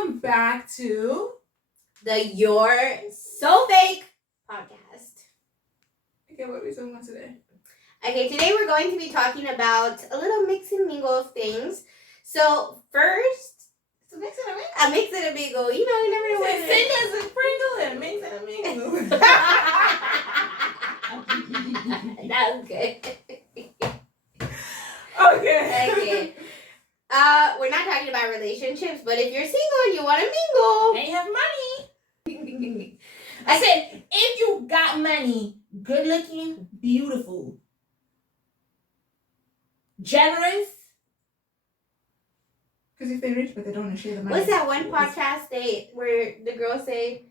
welcome back to the You're So Fake podcast. Okay, what are we talking about today? Okay, today we're going to be talking about a little mix and mingle of things. So first, It's a mix and a mingle. a mix and a mingle. You know, you never know what it is. Singles and Pringle and mix and a mingle. That was good. Okay. We're not talking about relationships, but if you're single and you want to mingle, And you have money. I said, if you got money, good looking, beautiful, generous. Because if they're rich but they don't want to share the money. what's that one podcast where the girls say,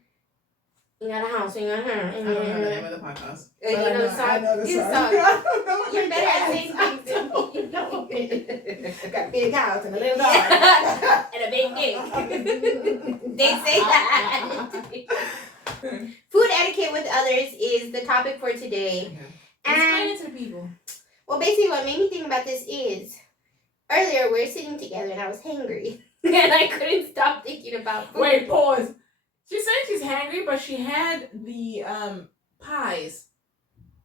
"You got a house, you got her." I don't know the name of the podcast. You know the song. I know the You song. song. I don't know what You're it better at is. saying things than me. Got a big house and a little dog. And a big dick. They say that. Food etiquette with others is the topic for today. Explain it to the people. Well, basically what made me think about this is, earlier we were sitting together and I was hangry. And I couldn't stop thinking about food. Wait, pause. She said she's hungry, but she had the pies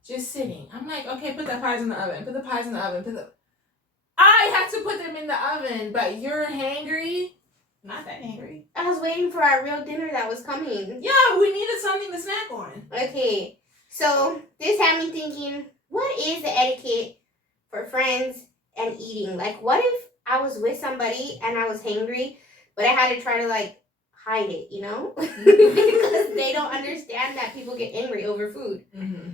just sitting. I'm like, okay, put the pies in the oven. Put the pies in the oven. I had to put them in the oven, but you're hangry. Not that hangry. I was waiting for our real dinner that was coming. Yeah, we needed something to snack on. Okay, so this had me thinking, what is the etiquette for friends and eating? Like, what if I was with somebody and I was hangry, but I had to try to, like, hide it, you know? Because they don't understand that people get angry over food. Mm-hmm.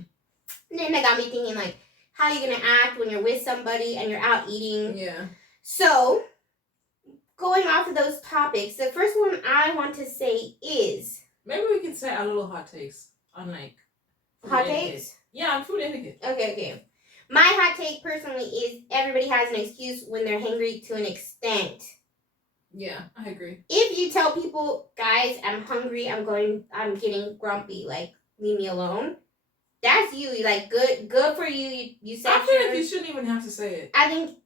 And then that got me thinking, like, how are you going to act when you're with somebody and you're out eating? Yeah. So, going off of those topics, the first one I want to say is... Maybe we can say our little hot takes on, like, food Hot etiquette. takes? Yeah, on food etiquette. Okay. My hot take personally is everybody has an excuse when they're hangry to an extent. Yeah, I agree. If you tell people, guys, I'm hungry, I'm getting grumpy, like, leave me alone. That's you. Like, good for you. You said I feel like you shouldn't even have to say it. I think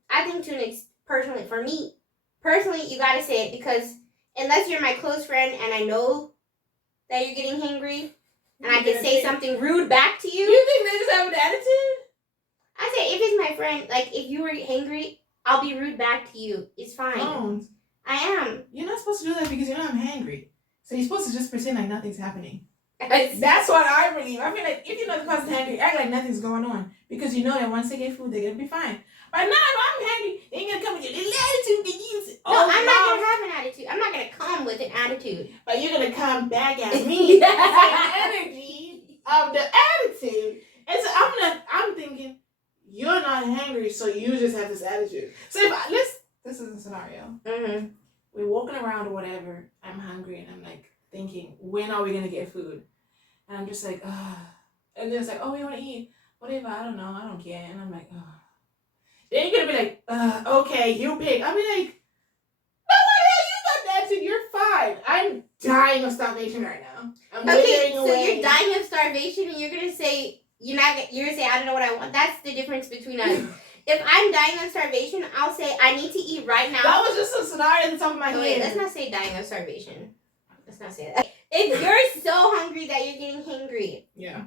to an personally, for me, you gotta say it because unless you're my close friend and I know that you're getting hangry and I can say something rude back to you. You think they just have an attitude? I say if it's my friend, like if you were hangry, I'll be rude back to you. It's fine. Don't. I am. You're not supposed to do that because you know I'm hangry. So you're supposed to just pretend like nothing's happening. That's That's what I believe. I feel like if you know the person's hungry, act like nothing's going on. Because you know that once they get food, they're going to be fine. But now if I'm hungry, they ain't going to come with your little attitude to use it. No, I'm not going to have an attitude. I'm not going to come with an attitude. But you're going to come back at me. Yeah. The energy of the attitude. And so I'm thinking, you're not hungry, so you just have this attitude. So this is a scenario. Mm-hmm. We're walking around or whatever. I'm hungry and I'm like thinking, when are we gonna get food? And I'm just like, ugh. And then it's like, oh, we want to eat. Whatever, I don't know, I don't care. And I'm like, ugh. Then you're gonna be like, okay, you pick. I'll be like, no, what the hell? You got that attitude. You're fine. I'm dying of starvation right now. I'm Okay, withering so away. you're dying of starvation and you're gonna say you're gonna say I don't know what I want. That's the difference between us. If I'm dying of starvation, I'll say I need to eat right now. That was just a scenario at the top of my head. Wait, let's not say dying of starvation. Let's not say that. If you're so hungry that you're getting hangry, Yeah.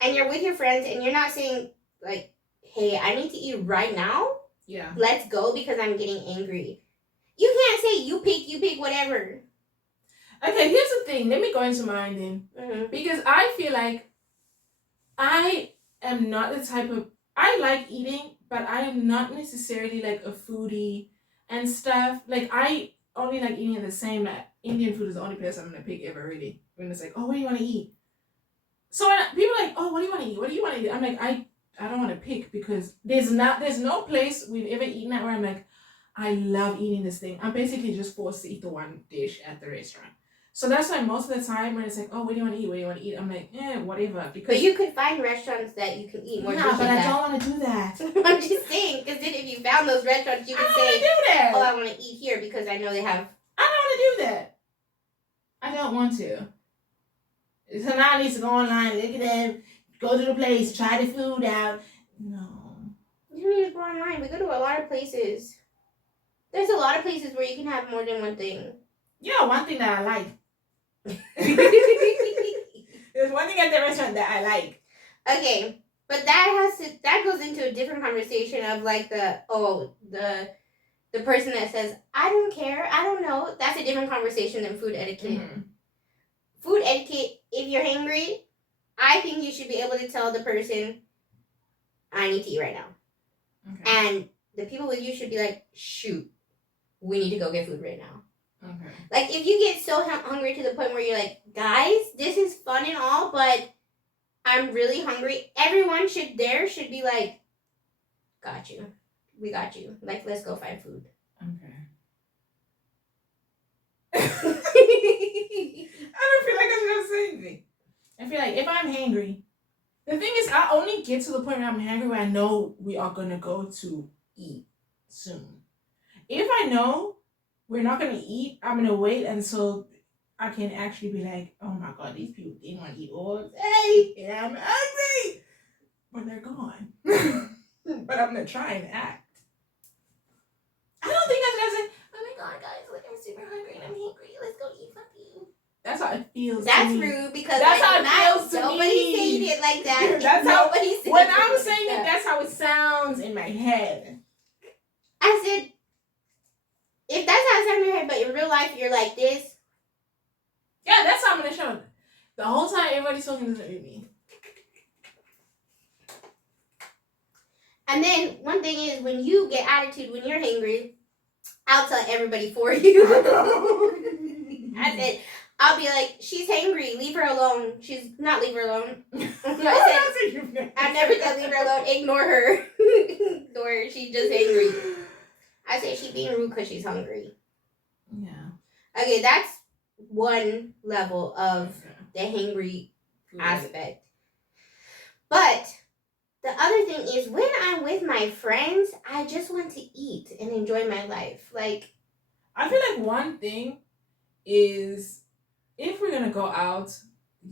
and you're with your friends and you're not saying like, hey, I need to eat right now. Yeah. Let's go because I'm getting angry. You can't say you pick whatever. Okay, here's the thing. Let me go into mine then. Mm-hmm. Because I feel like I am not the type of... I like eating, but I am not necessarily like a foodie and stuff. Like, I only like eating the same... Indian food is the only place I'm going to pick ever, really. When it's like, oh, what do you want to eat? So when people are like, oh, what do you want to eat? What do you want to eat? I'm like, I don't want to pick because there's no place we've ever eaten at where I'm like, I love eating this thing. I'm basically just forced to eat the one dish at the restaurant. So that's why most of the time when it's like, oh, what do you want to eat? What do you want to eat? I'm like, whatever. Because But you could find restaurants that you can eat more dishes but I at. don't want to do that. I'm just saying, because then if you found those restaurants, you I could don't want say, to do that. oh, I want to eat here because I know they have... I don't want to do that. I don't want to. So now I need to go online, look at them, go to the place, try the food out. No. You don't need to go online. We go to a lot of places. There's a lot of places where you can have more than one thing. Yeah, one thing that I like. There's one thing at the restaurant that I like. Okay, but that goes into a different conversation of like the person that says I don't care, I don't know. That's a different conversation than food etiquette. Mm-hmm. Food etiquette. If you're hungry, I think you should be able to tell the person, I need to eat right now. Okay. And the people with you should be like, shoot, we need to go get food right now. Okay. Like, if you get so hungry to the point where you're like, guys, this is fun and all, but I'm really hungry, everyone should be like, got you. We got you. Like, let's go find food. Okay. I don't feel like I should have said anything. I feel like if I'm hungry, the thing is, I only get to the point where I'm hungry when I know we are going to go to eat soon. If I know we're not going to eat, I'm going to wait until I can actually be like, oh my God, these people didn't want to eat all day, and I'm hungry. But they're gone. But I'm going to try and act. I don't think I should have said, oh my God, guys, look, I'm super hungry and I'm hungry. Let's go eat something. That's how it feels. That's to me. rude because that's how it feels to nobody me. saying it like that. That's nobody how. When I'm saying it, that's how it sounds in my head. I said, if that's how it sounds in your head, but in real life you're like this. Yeah, that's how I'm gonna show it. The whole time everybody's talking to me. And then one thing is when you get attitude when you're hungry, I'll tell everybody for you. I said, I'll be like, she's hangry. Leave her alone. She's not leave her alone. I never said leave her alone. Ignore her. Ignore her. She's just hangry. I say she's being rude because she's hungry. Yeah. Okay, that's one level of the hangry aspect. But the other thing is when I'm with my friends, I just want to eat and enjoy my life. Like, I feel like one thing is if we're gonna go out,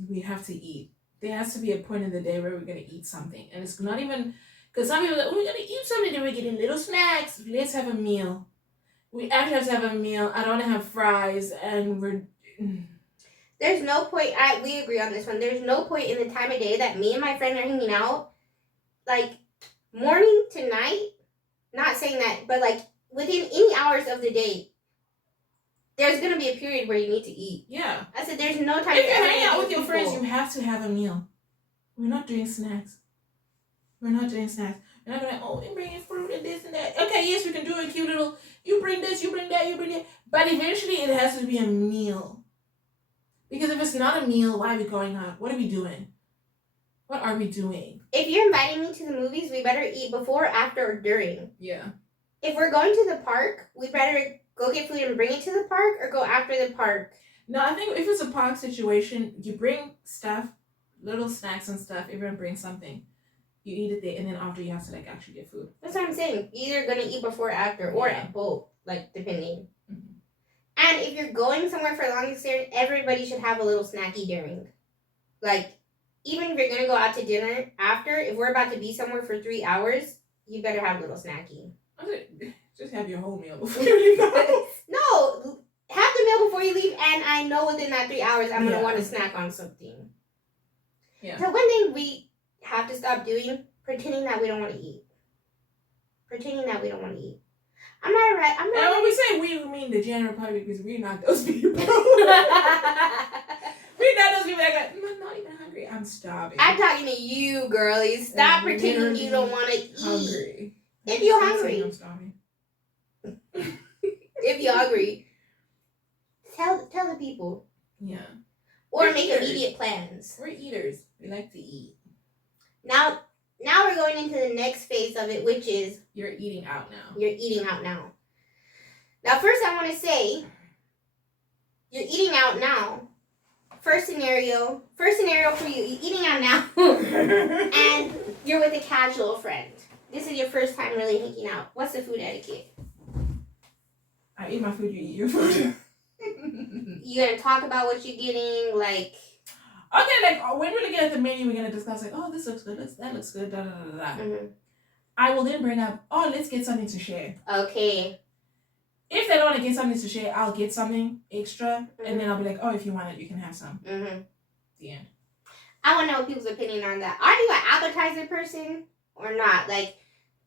we have to eat. There has to be a point in the day where we're gonna eat something, and it's not even because some people are like, oh, we're gonna eat something, then we're getting little snacks. Let's have a meal. We actually have to have a meal. I don't want to have fries, and we're. There's no point. We agree on this one. There's no point in the time of day that me and my friend are hanging out, like morning to night. Not saying that, but like within any hours of the day. There's gonna be a period where you need to eat. Yeah. I said there's no time. If you're hanging out with your friends, you have to have a meal. We're not doing snacks. We're not gonna, oh, we bring fruit and this and that. Okay, yes, we can do a cute little, you bring this, you bring that, you bring that. But eventually it has to be a meal. Because if it's not a meal, why are we going out? What are we doing? What are we doing? If you're inviting me to the movies, we better eat before, after, or during. Yeah. If we're going to the park, we better go get food and bring it to the park or go after the park? No, I think if it's a park situation, you bring stuff, little snacks and stuff. Everyone brings something. You eat it there, and then after you have to like actually get food. That's what I'm saying. You're either gonna eat before, after, or at both, like depending. Mm-hmm. And if you're going somewhere for a long experience, everybody should have a little snacky during. Like, even if you're gonna go out to dinner after, if we're about to be somewhere for 3 hours, you better have a little snacky. Just have your whole meal before you leave the house. No, have the meal before you leave, and I know within that 3 hours I'm gonna want to snack on something. Yeah. So one thing we have to stop doing, pretending that we don't want to eat. Pretending that we don't want to eat. I'm not right. I'm not. And when we say we mean the general public, because we're not those people. We're not those people that go, I'm not even hungry. I'm starving. I'm talking to you, girlie. Stop pretending you don't want to eat. Hungry. If you're hungry. I'm starving. If you're hungry, tell the people. Yeah. Or we're make eaters. Immediate plans. We're eaters. We like to eat. Now we're going into the next phase of it, which is you're eating out now. You're eating out now. Now, first I want to say, you're eating out now. First scenario for you, you're eating out now, and you're with a casual friend. This is your first time really hanging out. What's the food etiquette? I eat my food, you eat your food. You gonna talk about what you're getting, like... Okay, like, when we're looking at the menu, we're gonna discuss, like, oh, this looks good, that looks good, da da da da. Mm-hmm. I will then bring up, oh, let's get something to share. Okay. if they don't want to get something to share, I'll get something extra, and then I'll be like, oh, if you want it, you can have some. The end. I want to know people's opinion on that. Are you an appetizer person or not? Like,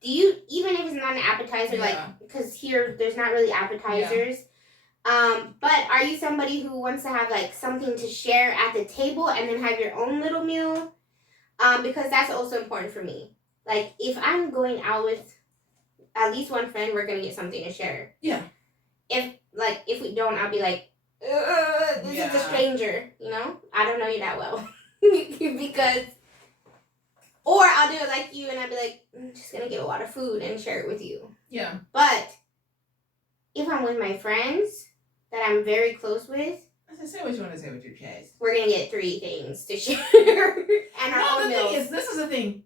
do you, even if it's not an appetizer, like, because here there's not really appetizers, but are you somebody who wants to have like something to share at the table and then have your own little meal? Because that's also important for me. Like, if I'm going out with at least one friend, we're gonna get something to share. Yeah. If we don't, I'll be like, this is a stranger, you know? I don't know you that well. Because, or I'll do it like you and I'll be like, I'm just gonna get a lot of food and share it with you. Yeah. But if I'm with my friends that I'm very close with, say what you want to say with your chest. we're gonna get 3 things to share. And our own meals. Thing is, this is the thing.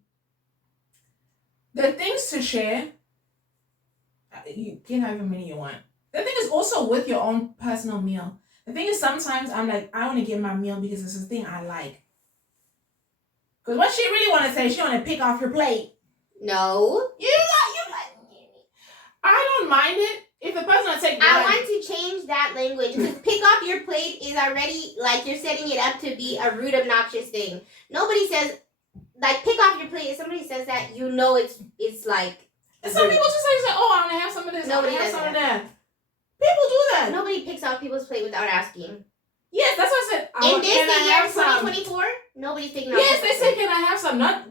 The things to share, you can have how many you want. The thing is also with your own personal meal. The thing is, sometimes I'm like, I want to get my meal because it's a thing I like. Because what she really want to say, she want to pick off your plate. No. You like. I don't mind it. If the person will take I want to change that language. Because pick off your plate is already, like, you're setting it up to be a rude, obnoxious thing. Nobody says, like, pick off your plate. If somebody says that, you know it's like... And some people just say, oh, I want to have some of this. Nobody I want to have does some that. of that. People do that. Nobody picks off people's plate without asking. Yes, that's what I said. In this year, 2024, nobody's picking off. Yes, they say, can I have some? Not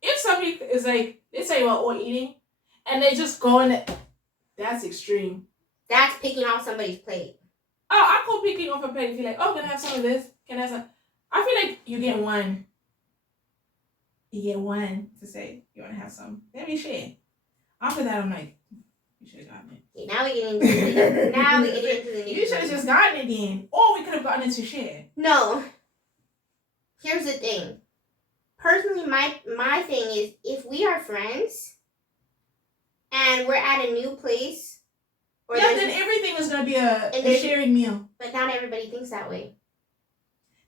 if somebody is like, they say, well, we're eating, and they just go in it. That's extreme. That's picking off somebody's plate. Oh, I call picking off a plate if you're like, oh, can I have some of this? Can I have some? I feel like you get one. You get one to say you want to have some. Let me share. After that, I'm like, you should have gotten it. Okay, now we get into the You should have just gotten it then. Or we could have gotten it to share. No. Here's the thing. Personally, my thing is, if we are friends and we're at a new place, or then everything is gonna be a sharing meal. But not everybody thinks that way.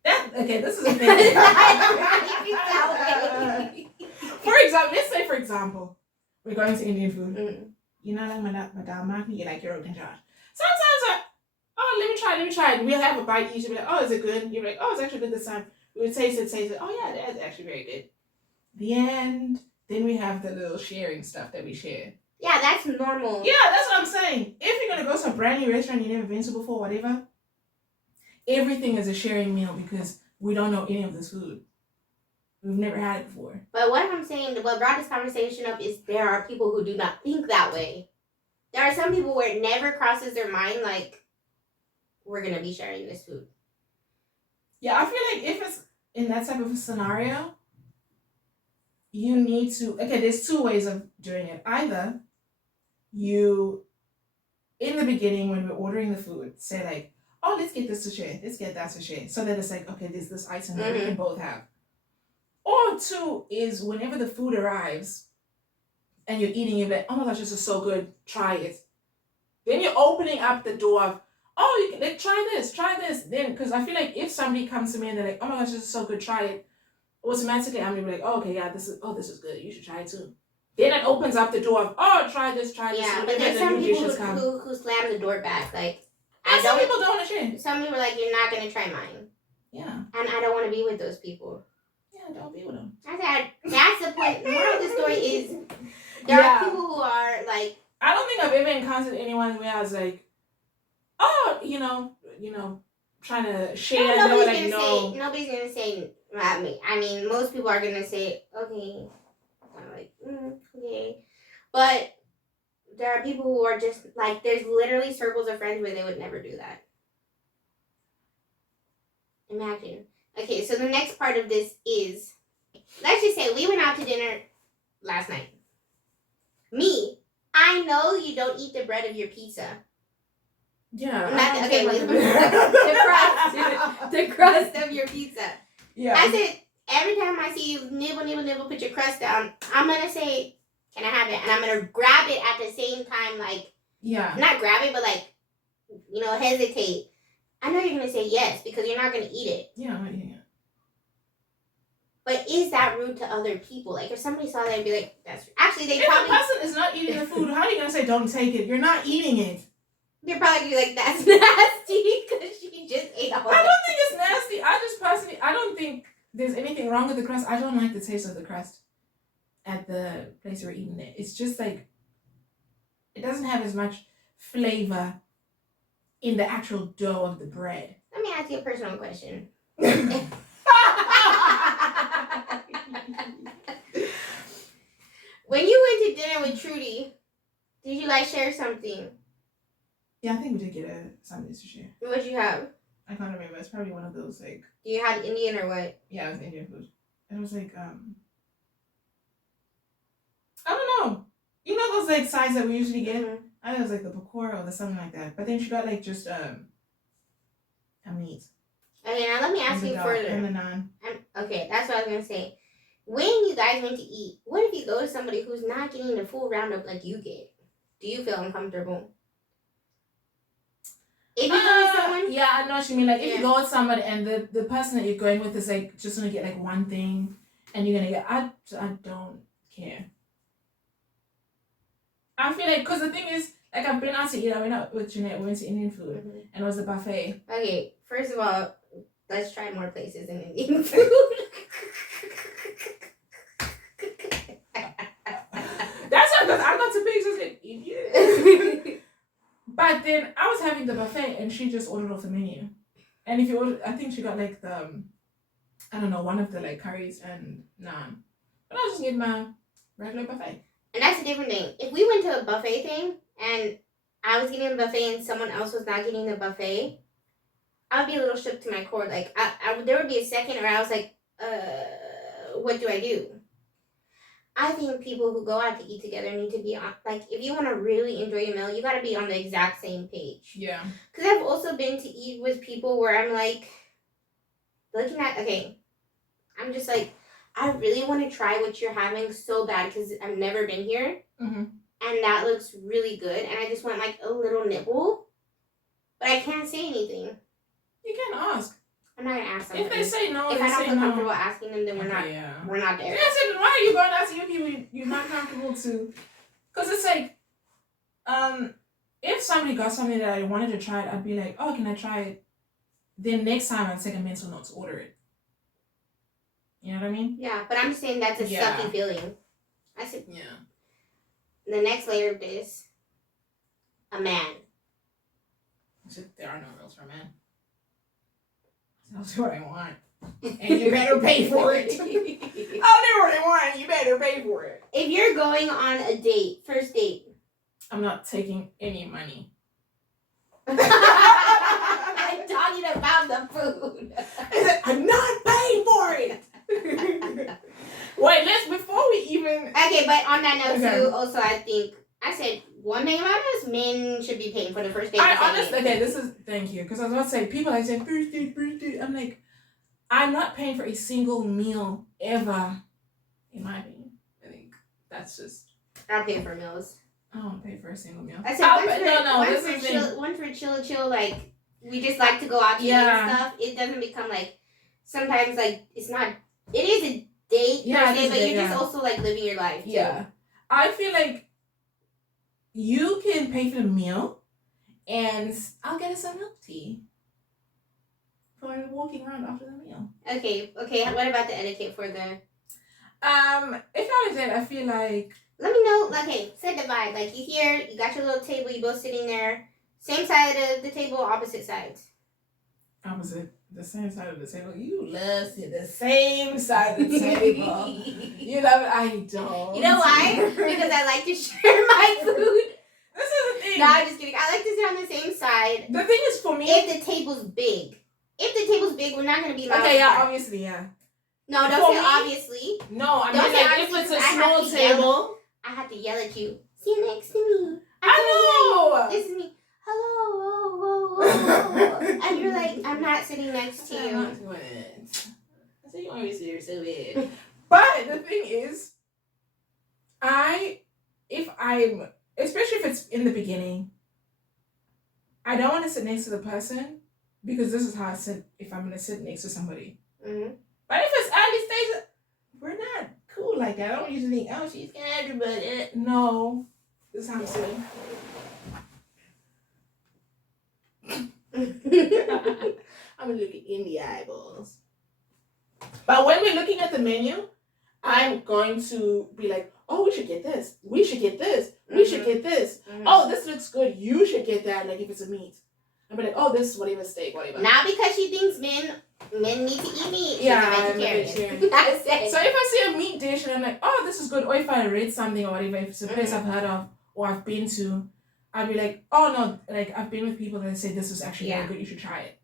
This is a thing. For example, we're going to Indian food. Mm-hmm. You know, like my dal makhani, you like your Rogan Josh. Sometimes let me try it. We'll have a bite each. You'll be like, oh, is it good? You'll be like, oh, it's actually good this time. We would taste it. Oh, yeah, that's actually very good. The end. Then we have the little sharing stuff that we share. Yeah, that's normal. Yeah, that's what I'm saying. If you're going to go to a brand new restaurant you've never been to before, whatever, everything is a sharing meal because we don't know any of this food. We've never had it before. But what I'm saying, what brought this conversation up is there are people who do not think that way. There are some people where it never crosses their mind, like, we're going to be sharing this food. Yeah, I feel like if it's in that type of a scenario, you need to... Okay, there's 2 ways of doing it. Either you, in the beginning, when we're ordering the food, say like, oh, let's get this to share. Let's get that to share. So that it's like, okay, there's this item that we can both have. Or 2 is whenever the food arrives and you're eating, you're like, oh my gosh, this is so good. Try it. Then you're opening up the door of, oh, you can like, try this. Then, because I feel like if somebody comes to me and they're like, oh my gosh, this is so good, try it. Automatically, I'm gonna be like, oh, okay, yeah, this is good. You should try it too. Then it opens up the door of, oh, try this. Yeah, but there's some people who slam the door back. Like, some people don't want to share. Some people are like, you're not gonna try mine. Yeah. And I don't want to be with those people. Yeah, don't be with them. That's the point. The moral of the story is there are people who are like. I don't think I've ever encountered anyone where I was like, oh, you know, trying to share. No, nobody's gonna say at me. I mean, most people are gonna say, okay. I'm like, okay. But there are people who are just like, there's literally circles of friends where they would never do that. Imagine. Okay, so the next part of this is, let's just say we went out to dinner last night. Me, I know you don't eat the bread of your pizza. Yeah. The crust of your pizza. Yeah. I said, every time I see you nibble, put your crust down, I'm going to say, can I have it? And I'm going to grab it at the same time, like, not grab it, but like, hesitate. I know you're going to say yes because you're not going to eat it. Yeah. But is that rude to other people? Like, if somebody saw that and be like, that's... Actually, if a person is not eating the food, how are you going to say don't take it? You're not eating it. They're probably gonna be like, that's nasty because she just ate all I that. don't think it's nasty. I just personally, I don't think there's anything wrong with the crust. I don't like the taste of the crust at the place we're eating it. It's just like, it doesn't have as much flavor in the actual dough of the bread. Let me ask you a personal question. When you went to dinner with Trudy, did you like share something? Yeah, I think we did get something to share. What'd you have? I can't remember. It's probably one of those like. You had Indian or what? Yeah, it was Indian food. It was like I don't know. You know those like sides that we usually get? Mhm. I think it was like the pakora or the something like that. But then she got like just a meat. Okay, now let me ask and the you dal- further. And the naan. Okay, that's what I was gonna say. When you guys went to eat, what if you go to somebody who's not getting the full roundup like you get? Do you feel uncomfortable? If you go with someone, Yeah, I know what you mean. Like if Yeah. you go with somebody and the person that you're going with is like just gonna get like one thing, and you're gonna get I don't care. I feel like because the thing is like I've been out to eat. I went out with Jeanette. We went to Indian food and it was a buffet. Okay, first of all, let's try more places in Indian food. That's not because I'm not too big, so it's like Indian. But then I was having the buffet and she just ordered off the menu. And if you order, I think she got like the, I don't know, one of the like curries and naan. But I was just getting my regular buffet. And that's a different thing. If we went to a buffet thing and I was getting the buffet and someone else was not getting the buffet, I would be a little shook to my core. Like, there would be a second where I was like, what do I do? I think people who go out to eat together need to be on, like, if you want to really enjoy your meal, you got to be on the exact same page. Yeah. Because I've also been to eat with people where I'm like, looking at, okay, I'm just like, I really want to try what you're having so bad because I've never been here. Mm-hmm. And that looks really good. And I just want like a little nibble. But I can't say anything. You can ask. I'm not going to ask them. If they say no, If they I don't say feel no. comfortable asking them, then we're not there. Yeah, I said, why are you going out to you people you're not comfortable to? Because it's like, if somebody got something that I wanted to try, I'd be like, oh, can I try it? Then next time I'd take a mental note to order it. You know what I mean? Yeah, but I'm just saying that's a sucky feeling. I said, yeah. The next layer of this, a man. There are no rules for men. I'll do what I want. And you better pay for it. I'll do what I want. You better pay for it. If you're going on a date, first date. I'm not taking any money. I'm talking about the food. I'm not paying for it. Wait, before we even. Okay, but on that note too, also I think I said one thing about us, men should be paying for the first date. Thank you, because I was about to say people like say first date. I'm like, I'm not paying for a single meal ever. In my opinion, I think that's just. I'll pay for meals. I don't pay for a single meal. I said one for chill. Like we just like to go out to eat and stuff. It doesn't become like sometimes like it's not. It is a date per se, but you're just also like living your life too. Yeah, I feel like you can pay for the meal, and I'll get us some milk tea for walking around after the meal. Okay. What about the etiquette for the? If I was there, I feel like. Let me know. Okay, set the vibe. Like you here, you got your little table. You both sitting there, same side of the table, opposite sides. Opposite. The same side of the table. You love sitting the same side of the table. You love it. I don't. You know why? Because I like to share my food. This is the thing. No, I'm just kidding. I like to sit on the same side. The thing is for me. If the table's big. We're not going to be loud. Okay, yeah, obviously, yeah. No, don't say obviously. No, I mean like if it's a small table. I have to yell at you. Sit next to me. I know. This is me. Hello. And you're like, I'm not sitting next to you. I said you want me to sit here so bad. But the thing is, especially if it's in the beginning, I don't want to sit next to the person because this is how I sit if I'm going to sit next to somebody. Mm-hmm. But if it's early stage, we're not cool like that. I don't usually think, oh, she's scared, but no. This is how I'm sitting. I'm looking in the eyeballs. But when we're looking at the menu, I'm going to be like, oh, we should get this. We should get this. We should get this. Oh, this looks good. You should get that. Like if it's a meat, I'll be like, oh, this is whatever steak, whatever. Not because she thinks men need to eat meat. Yeah, I'm a vegetarian. That's it. So if I see a meat dish and I'm like, oh, this is good, or if I read something or whatever, if it's a place I've heard of or I've been to, I'll be like, oh no, like I've been with people that say this is actually very good, you should try it.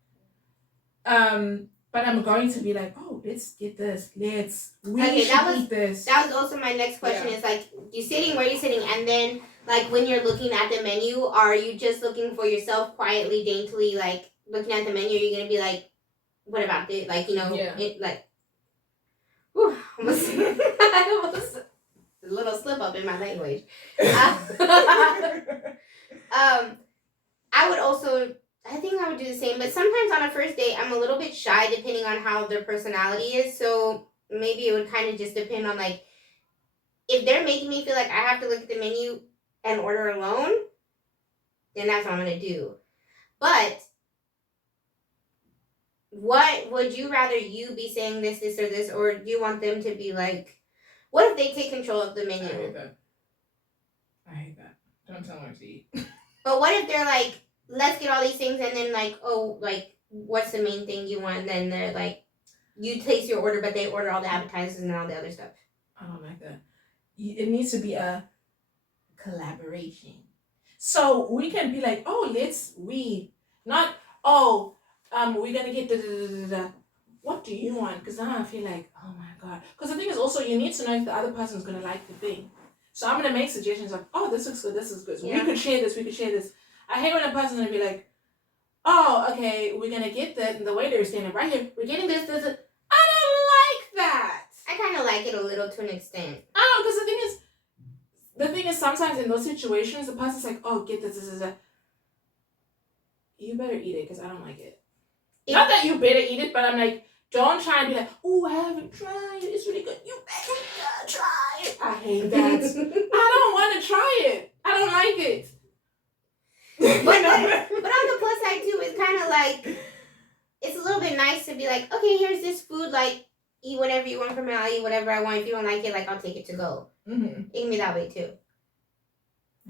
But I'm going to be like, oh, let's get this. We should eat this. That was also my next question is like, you sitting where you're sitting, and then like when you're looking at the menu, are you just looking for yourself quietly, daintily, like looking at the menu? Are you gonna be like, what about this? Like, you know, it, like, whew, almost, I almost a little slip up in my language. I would also. I think I would do the same, but sometimes on a first date, I'm a little bit shy depending on how their personality is. So maybe it would kind of just depend on like, if they're making me feel like I have to look at the menu and order alone, then that's what I'm going to do. But what would you rather you be saying this, or this, or do you want them to be like, what if they take control of the menu? I hate that. Don't tell me what to eat. But what if they're like, let's get all these things, and then like, oh, like, what's the main thing you want? And then they're like, you place your order, but they order all the appetizers and all the other stuff. I don't like that. It needs to be a collaboration. So we can be like, oh, we're gonna get the. What do you want? Because now I feel like, oh my god. Because the thing is also, you need to know if the other person's gonna like the thing. So I'm gonna make suggestions like, oh, this looks good, this is good. So we could share this. I hate when a person's gonna be like, oh, okay, we're gonna get that, and the waiter is standing right here, we're getting this. I don't like that. I kind of like it a little to an extent. I don't know, because the thing is, sometimes in those situations, the person's like, oh, get this. You better eat it, because I don't like it. Not that you better eat it, but I'm like, don't try and be like, oh, I haven't tried it, it's really good. You better try it. I hate that. I don't want to try it. I don't like it. But on the plus side too, it's kind of like, it's a little bit nice to be like, okay, here's this food, like, eat whatever you want from it, I'll eat whatever I want. If you don't like it, like, I'll take it to go. It can be that way too.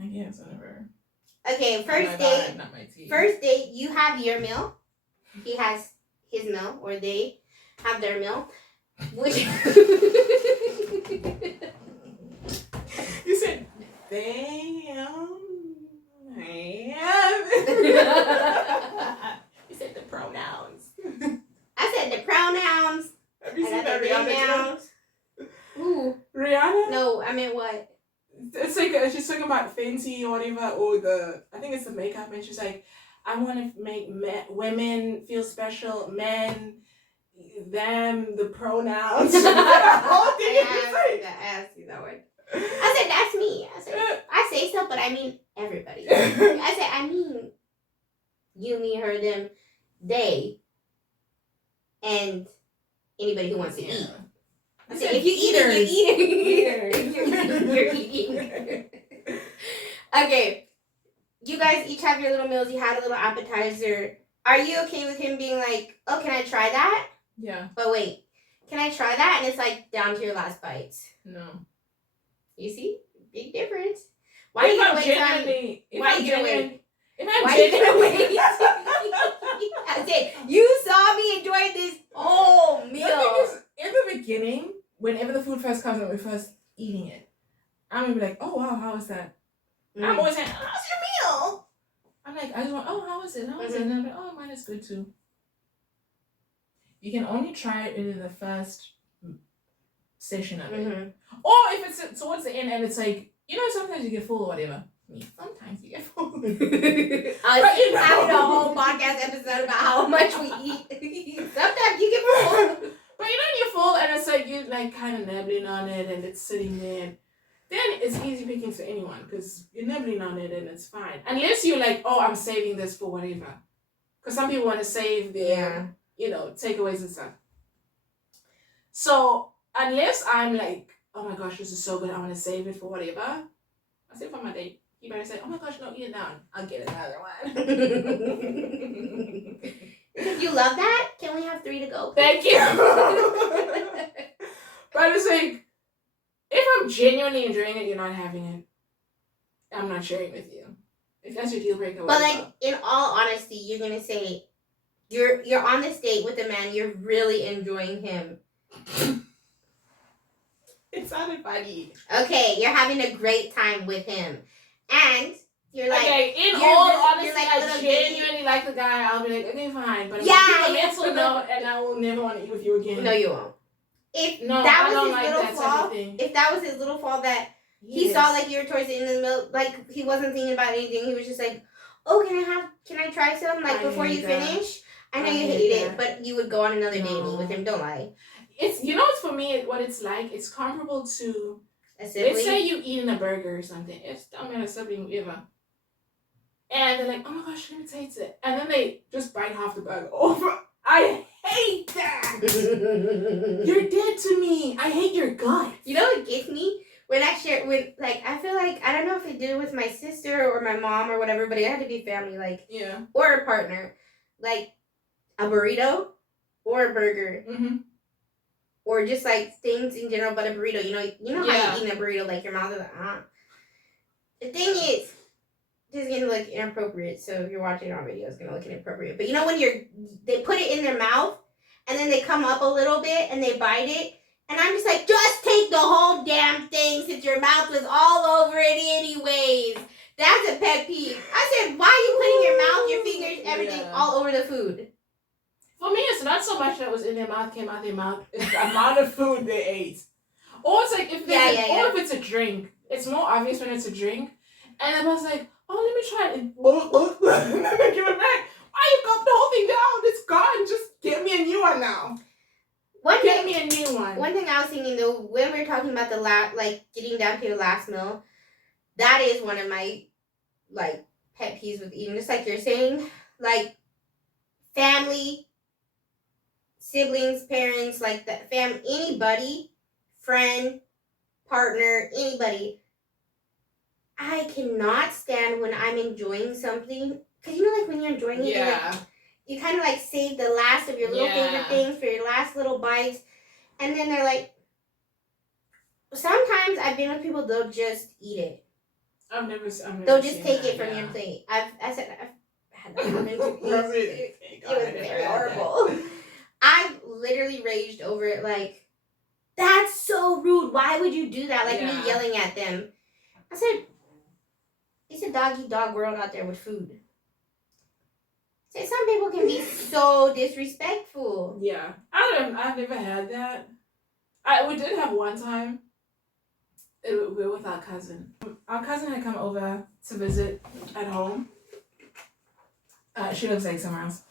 I guess, whatever. Okay, first date, you have your meal, he has his meal, or they have their meal. Which you said damn. You said the pronouns. I said the pronouns. Have you seen that Rihanna? Ooh. Rihanna? No, I meant what? It's like she's talking about Fenty or whatever, or I think it's the makeup, and she's like, I want to make women feel special, men, them, the pronouns. I asked you that word. I said, that's me. I say so, but I mean everybody. I said, I mean you, me, her, them, they, and anybody who wants to eat. I said, if you eat it, you're eating. Okay. You guys each have your little meals. You had a little appetizer. Are you okay with him being like, oh, can I try that? Yeah. But wait, can I try that? And it's like down to your last bites. No. You see? Big difference. Why are you going to wait time? Why are you going to wait? Why are you going to wait? I said, you saw me enjoy this whole meal. The thing is, in the beginning, whenever the food first comes and we're first eating it, I'm going to be like, oh, wow, how is that? I'm always saying, how's your meal? I'm like, I just want, oh, how is it? And I'm like, oh, mine is good too. You can only try it in the first session of it. Or if it's towards the end and it's like, you know, sometimes you get full or whatever. Sometimes you get full. I was having a whole podcast episode about how much we eat. Sometimes you get full. But you know, you're full and it's like you're like kind of nibbling on it and it's sitting there. Then it's easy pickings for anyone because you're nibbling on it and it's fine. Unless you're like, oh, I'm saving this for whatever. Because some people want to save their, you know, takeaways and stuff. So unless I'm like, oh my gosh, this is so good, I want to save it for whatever, I save it for my date. You better say, oh my gosh, no, eat it down. I'll get another one. You You love that? Can we have 3 to go? Thank you. But it's like, if I'm genuinely enjoying it, you're not having it. I'm not sharing with you. If that's your deal breaker, but like, in all honesty, you're gonna say you're on this date with a man, you're really enjoying him. It sounded funny. Okay, you're having a great time with him, and you're like, okay, in all honesty, I genuinely like the guy. I'll be like, okay, fine, but yeah, give a mental note, and I will never want to eat with you again. No, you won't. If no, that I was his like little that flaw, type of thing. if that was his little flaw that he saw like you were towards the end of the meal, like he wasn't thinking about anything, he was just like, oh, can I try some like before you finish? I know you hate it, but you would go on another date with him. Don't lie. It's it's for me what it's like. It's comparable to let's say you eating a burger or something. It's a sibling ever. And they're like, oh my gosh, let me taste it. And then they just bite half the burger over. I hate that. You're dead to me. I hate your gut. You know what gets me? When I feel like, I don't know if I did it with my sister or my mom or whatever, but it had to be family, like, yeah, or a partner, like a burrito or a burger, or just like things in general, but a burrito. You know how you eating a burrito, like your mouth is like, The thing is, this is gonna look inappropriate. So if you're watching our video, it's gonna look inappropriate. But you know when they put it in their mouth and then they come up a little bit and they bite it. And I'm just like, just take the whole damn thing since your mouth was all over it anyways. That's a pet peeve. I said, why are you putting your mouth, your fingers, everything all over the food? For me, it's not so much that was in their mouth, came out their mouth. It's the amount of food they ate. Or it's like, if it's a drink. It's more obvious when it's a drink. And then I was like, oh, let me try it. Let me give it back. Why you got the whole thing down? It's gone. Just get me a new one now. Get me a new one. One thing I was thinking though, when we were talking about the getting down to the last meal, that is one of my pet peeves with eating. Just like you're saying, like family, siblings, parents, like that anybody, friend, partner, anybody. I cannot stand when I'm enjoying something, because like when you're enjoying it, you kind of save the last of your little favorite things for your last little bites. And then they're like, sometimes I've been with people, they'll just eat it. They'll just take it from your plate. I've had that happen to me. It was very horrible. I've literally raged over it, like, that's so rude. Why would you do that? Me yelling at them. I said, it's a dog-eat-dog world out there with food. Some people can be so disrespectful. Yeah. I've never had that. We did have one time. We were with our cousin. Our cousin had come over to visit at home. She lives somewhere else.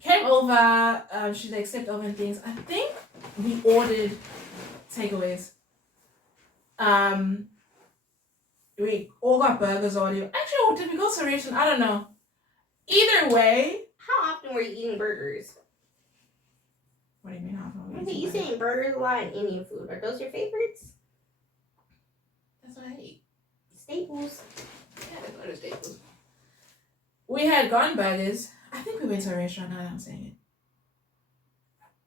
Came over. She stepped over and things. I think we ordered takeaways. We all got burgers or whatever. Actually, or did we go to a restaurant? I don't know. Either way. How often were you eating burgers? What do you mean how often? You saying burgers a lot and Indian food. Are those your favorites? That's what I hate. Staples. Yeah, that's what are staples. We had gone burgers. I think we went to a restaurant, now that I'm saying it.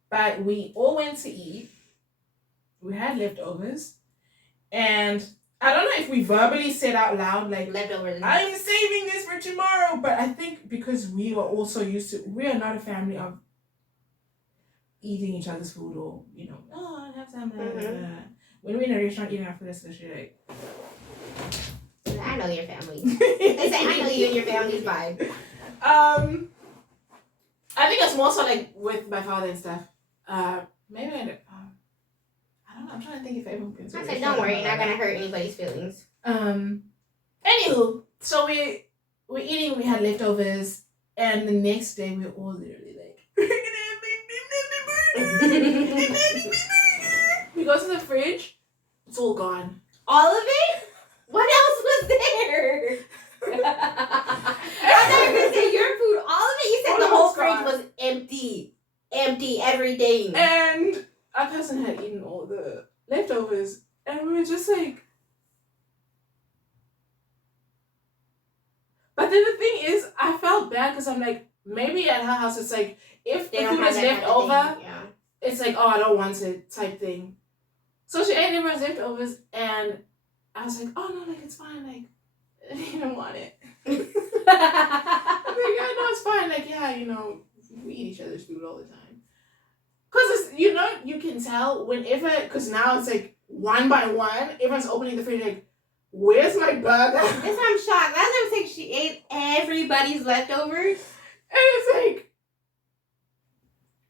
But we all went to eat. We had leftovers. And I don't know if we verbally said out loud, leftovers. I'm saving this for tomorrow. But I think because we were also used to, we are not a family of eating each other's food or, I have some. When we're in a restaurant eating our food, especially I know your family. I know you and your family's vibe. I think that's more so with my father and stuff. Maybe I don't know. I'm trying to think if everyone can. I said, don't worry, you're not gonna hurt anybody's feelings. Anywho, so we're eating. We had leftovers, and the next day we were all literally we go to the fridge. It's all gone. All of it? What else was there? I thought you were gonna say your food. All of it? You said the whole fridge was empty. Empty, everything. And our cousin had eaten all the leftovers. And we were just like... But then the thing is, I felt bad because I'm like, maybe at her house it's like if They the don't food have is that left kind of over, thing. Yeah. it's like, oh, I don't want it type thing. So she ate everyone's leftovers, and I was like, oh no, like it's fine, like I didn't even want it. I'm like, yeah, no, it's fine, like yeah, we eat each other's food all the time. Cause it's, you can tell whenever, cause now it's like one by one, everyone's opening the fridge like, where's my burger? That's why I'm shocked. Last time I was like, she ate everybody's leftovers. And it's like,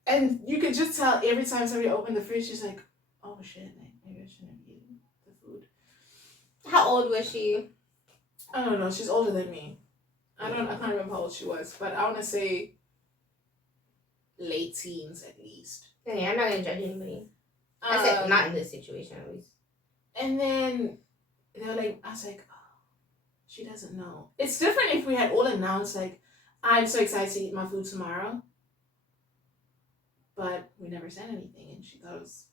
and you can just tell every time somebody opened the fridge, she's like, oh shit, like maybe I shouldn't have eaten the food. How old was she? I don't know. She's older than me. I can't remember how old she was, but I want to say late teens at least. Okay, I'm not gonna judge anybody. I said not in this situation at least. And then they were like, I was like, oh, she doesn't know. It's different if we had all announced like, I'm so excited to eat my food tomorrow. But we never said anything, and she thought it was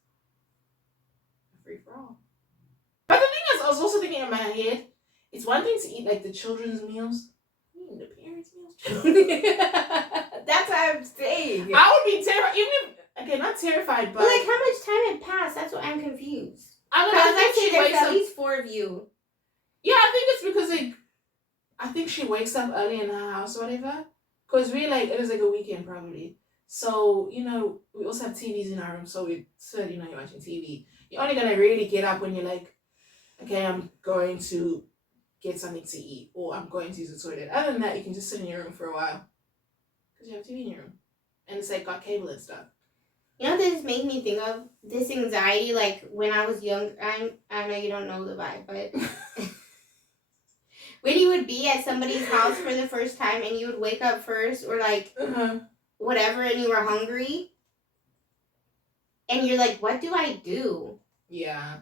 a free for all. But the thing is, I was also thinking in my head, it's one thing to eat like the children's meals. The parents' meals. That's what I'm saying. I would be terrified, even if, okay, not terrified, but like how much time had passed? That's what I'm confused. I don't know. I think she wakes at up. least 4 of you. Yeah, I think it's because like, I think she wakes up early in her house or whatever. Cause we like it was like a weekend probably. So we also have TVs in our room, so we said you're watching TV. You're only gonna really get up when you're like, okay, I'm going to get something to eat, or I'm going to use the toilet. Other than that, you can just sit in your room for a while. Because you have TV in your room. And it's like got cable and stuff. You know what this made me think of? This anxiety, like when I was young, I know you don't know the vibe, but when you would be at somebody's house for the first time and you would wake up first or like whatever and you were hungry and you're like, what do I do? Yeah.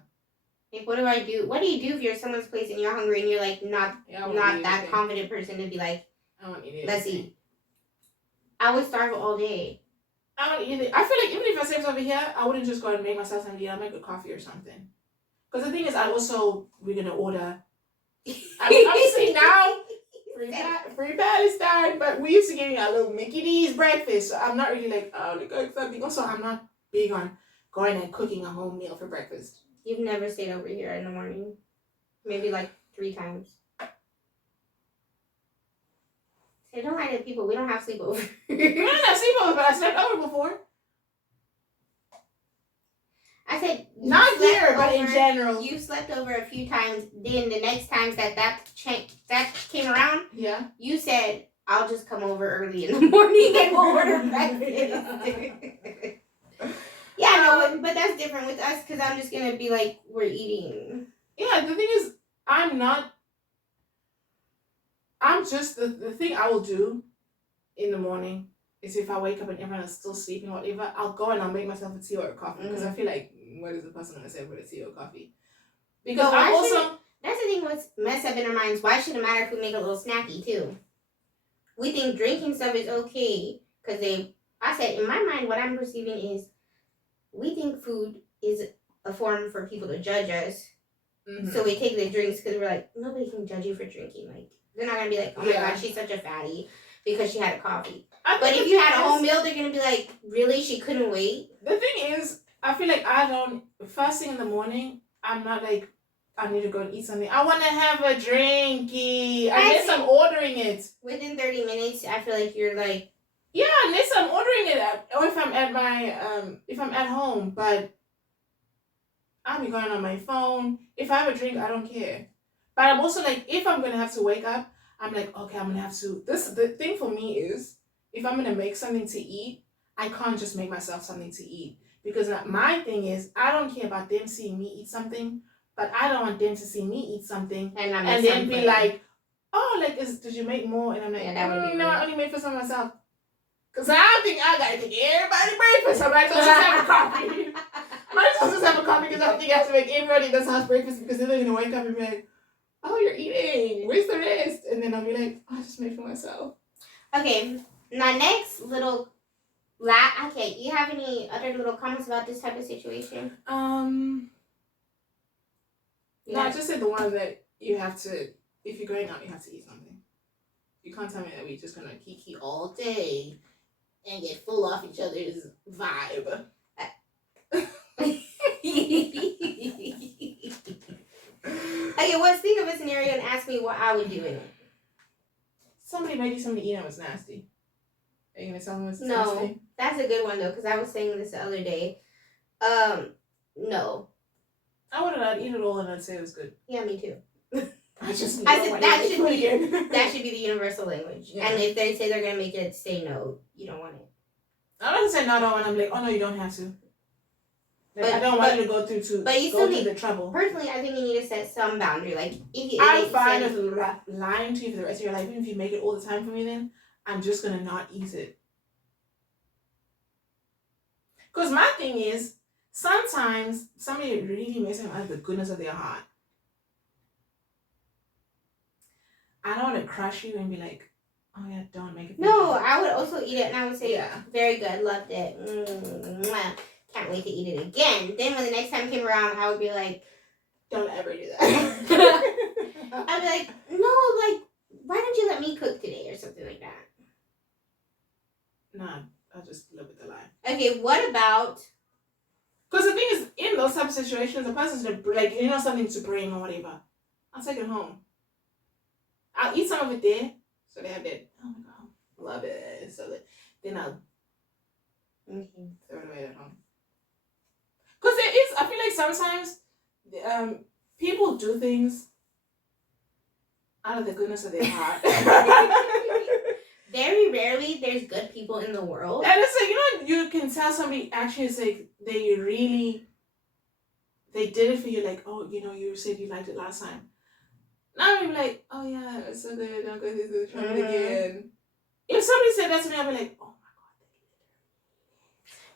Like, what do I do? What do you do if you're at someone's place and you're hungry and you're like not that confident person to be like, I won't eat it. Let's eat. I would starve all day. I don't eat it. I feel like even if I saved over here, I wouldn't just go and make myself something. I'll make a coffee or something. Because the thing is, we're going to order. I mean, obviously now, free Palestine, but we used to get a little Mickey D's breakfast. So I'm not really like, oh, look at something. Also, I'm not big on going and cooking a home meal for breakfast. You've never stayed over here in the morning? Maybe like 3 times. Say, don't lie to people. We don't have sleepover. We don't have sleepover, but I slept over before. I said not here, but in general. You slept over a few times. Then the next times that came around, yeah, you said I'll just come over early in the morning and we'll order breakfast. Yeah, no, but that's different with us because I'm just gonna be like, we're eating. Yeah, the thing is, I'm just the thing I will do in the morning is if I wake up and everyone is still sleeping or whatever, I'll go and I'll make myself a tea or a coffee because I feel like what is the person gonna say with a tea or coffee? Because I also that's the thing what's messed up in our minds. Why should it matter if we make a little snacky too? We think drinking stuff is okay because I said in my mind what I'm perceiving is we think food is a form for people to judge us. Mm-hmm. So we take the drinks because we're like, nobody can judge you for drinking. Like, they're not going to be like, oh my God, she's such a fatty because she had a coffee. But if you had a whole meal, they're going to be like, really? She couldn't wait? The thing is, I feel like first thing in the morning, I'm not like, I need to go and eat something. I want to have a drinky. Unless I'm ordering it. Within 30 minutes, I feel like you're like, yeah, unless I'm ordering it, or if I'm at home, but I'll be going on my phone. If I have a drink, I don't care. But I'm also like, if I'm gonna have to wake up, I'm like, okay, I'm gonna have to. The thing for me is, if I'm gonna make something to eat, I can't just make myself something to eat because my thing is, I don't care about them seeing me eat something, but I don't want them to see me eat something and then be like, oh, like, did you make more? And I'm like, no, I only made for some myself. Because I don't think I gotta take everybody breakfast. I might as well just have a coffee. Might as well just have a coffee because I don't think I have to make everybody in this house breakfast because then they're gonna wake up and be like, oh, you're eating. Where's the rest? And then I'll be like, oh, I just made for myself. Okay, now next little okay, you have any other little comments about this type of situation? No, I just said the one that you have to, if you're going out, you have to eat something. You can't tell me that we're just gonna kiki all day and get full off each other's vibe. Okay, well, think of a scenario and ask me what I would do in it. Somebody made you something to eat and it was nasty. Are you gonna tell them it's No, disgusting? that's a good one though, because I was saying this the other day. No. I would not eat it all and I'd say it was good. Yeah, me too. I just I said that should be again. that should be the universal language. Yeah. And if they say they're gonna make it, say no. You don't want it. I'm not gonna say no, I don't want. I'm like, oh no, you don't have to. Like, I don't want you to go through but you go still through need the trouble. Personally, I think you need to set some boundary. Like if I'm fine with lying to you for the rest of your life. Even if you make it all the time for me, then I'm just gonna not eat it. Because my thing is, sometimes somebody really makes it out of the goodness of their heart. I don't want to crush you and be like, oh yeah, don't make it. No, I would also eat it and I would say, yeah, very good, loved it. Can't wait to eat it again. Then when the next time came around, I would be like, don't ever do that. I'd be like, no, like, why don't you let me cook today or something like that? Nah, I'll just live with the lie. Okay, what about? Because the thing is, in those type of situations, the person's like, you know, something to bring or whatever. I'll take it home. I'll eat some of it there, so they have that. Oh my god, love it. So that then I'll throw it away at home. Because there is, I feel like sometimes, people do things out of the goodness of their heart. Very rarely, there's good people in the world. And it's like, you know, you can tell somebody actually is like, they did it for you, like, oh, you know, you said you liked it last time. Now I'm like, oh yeah, it's so good, I'm going to try it again. If somebody said that to me, I'd be like, oh my god.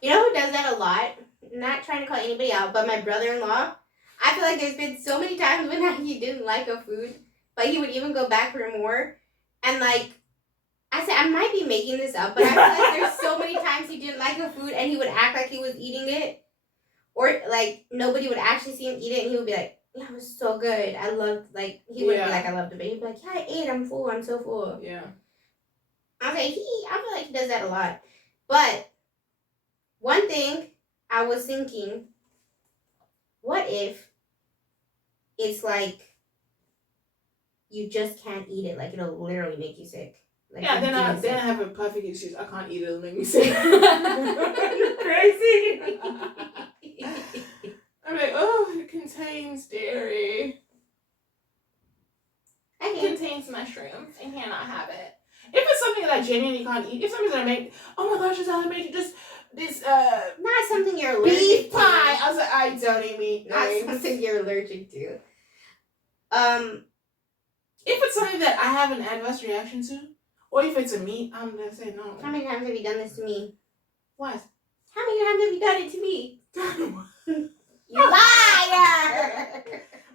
You know who does that a lot? Not trying to call anybody out, but my brother-in-law. I feel like there's been so many times when he didn't like a food, but he would even go back for more. And like, I said, I might be making this up, but I feel like there's so many times he didn't like a food and he would act like he was eating it. Or like nobody would actually see him eat it and he would be like, yeah, it was so good. I loved, like, he wouldn't be like, I loved it, but he'd be like, yeah, I ate, I'm full, I'm so full. Yeah. I was like, I feel like he does that a lot. But one thing I was thinking, what if it's like you just can't eat it, like it'll literally make you sick? Like, yeah, then I have a perfect excuse. I can't eat it, it'll make me sick. You're crazy. I'm like, oh, it contains dairy. It contains mushrooms. I cannot have it. If it's something that I genuinely can't eat, if somebody's gonna make, oh my gosh, I made you this not something you're allergic beef to. pie. I was like, I don't eat meat. Not something you're allergic to. If it's something that I have an adverse reaction to, or if it's a meat, I'm gonna say no. How many times have you done this to me? What? How many times have you done it to me? You liar!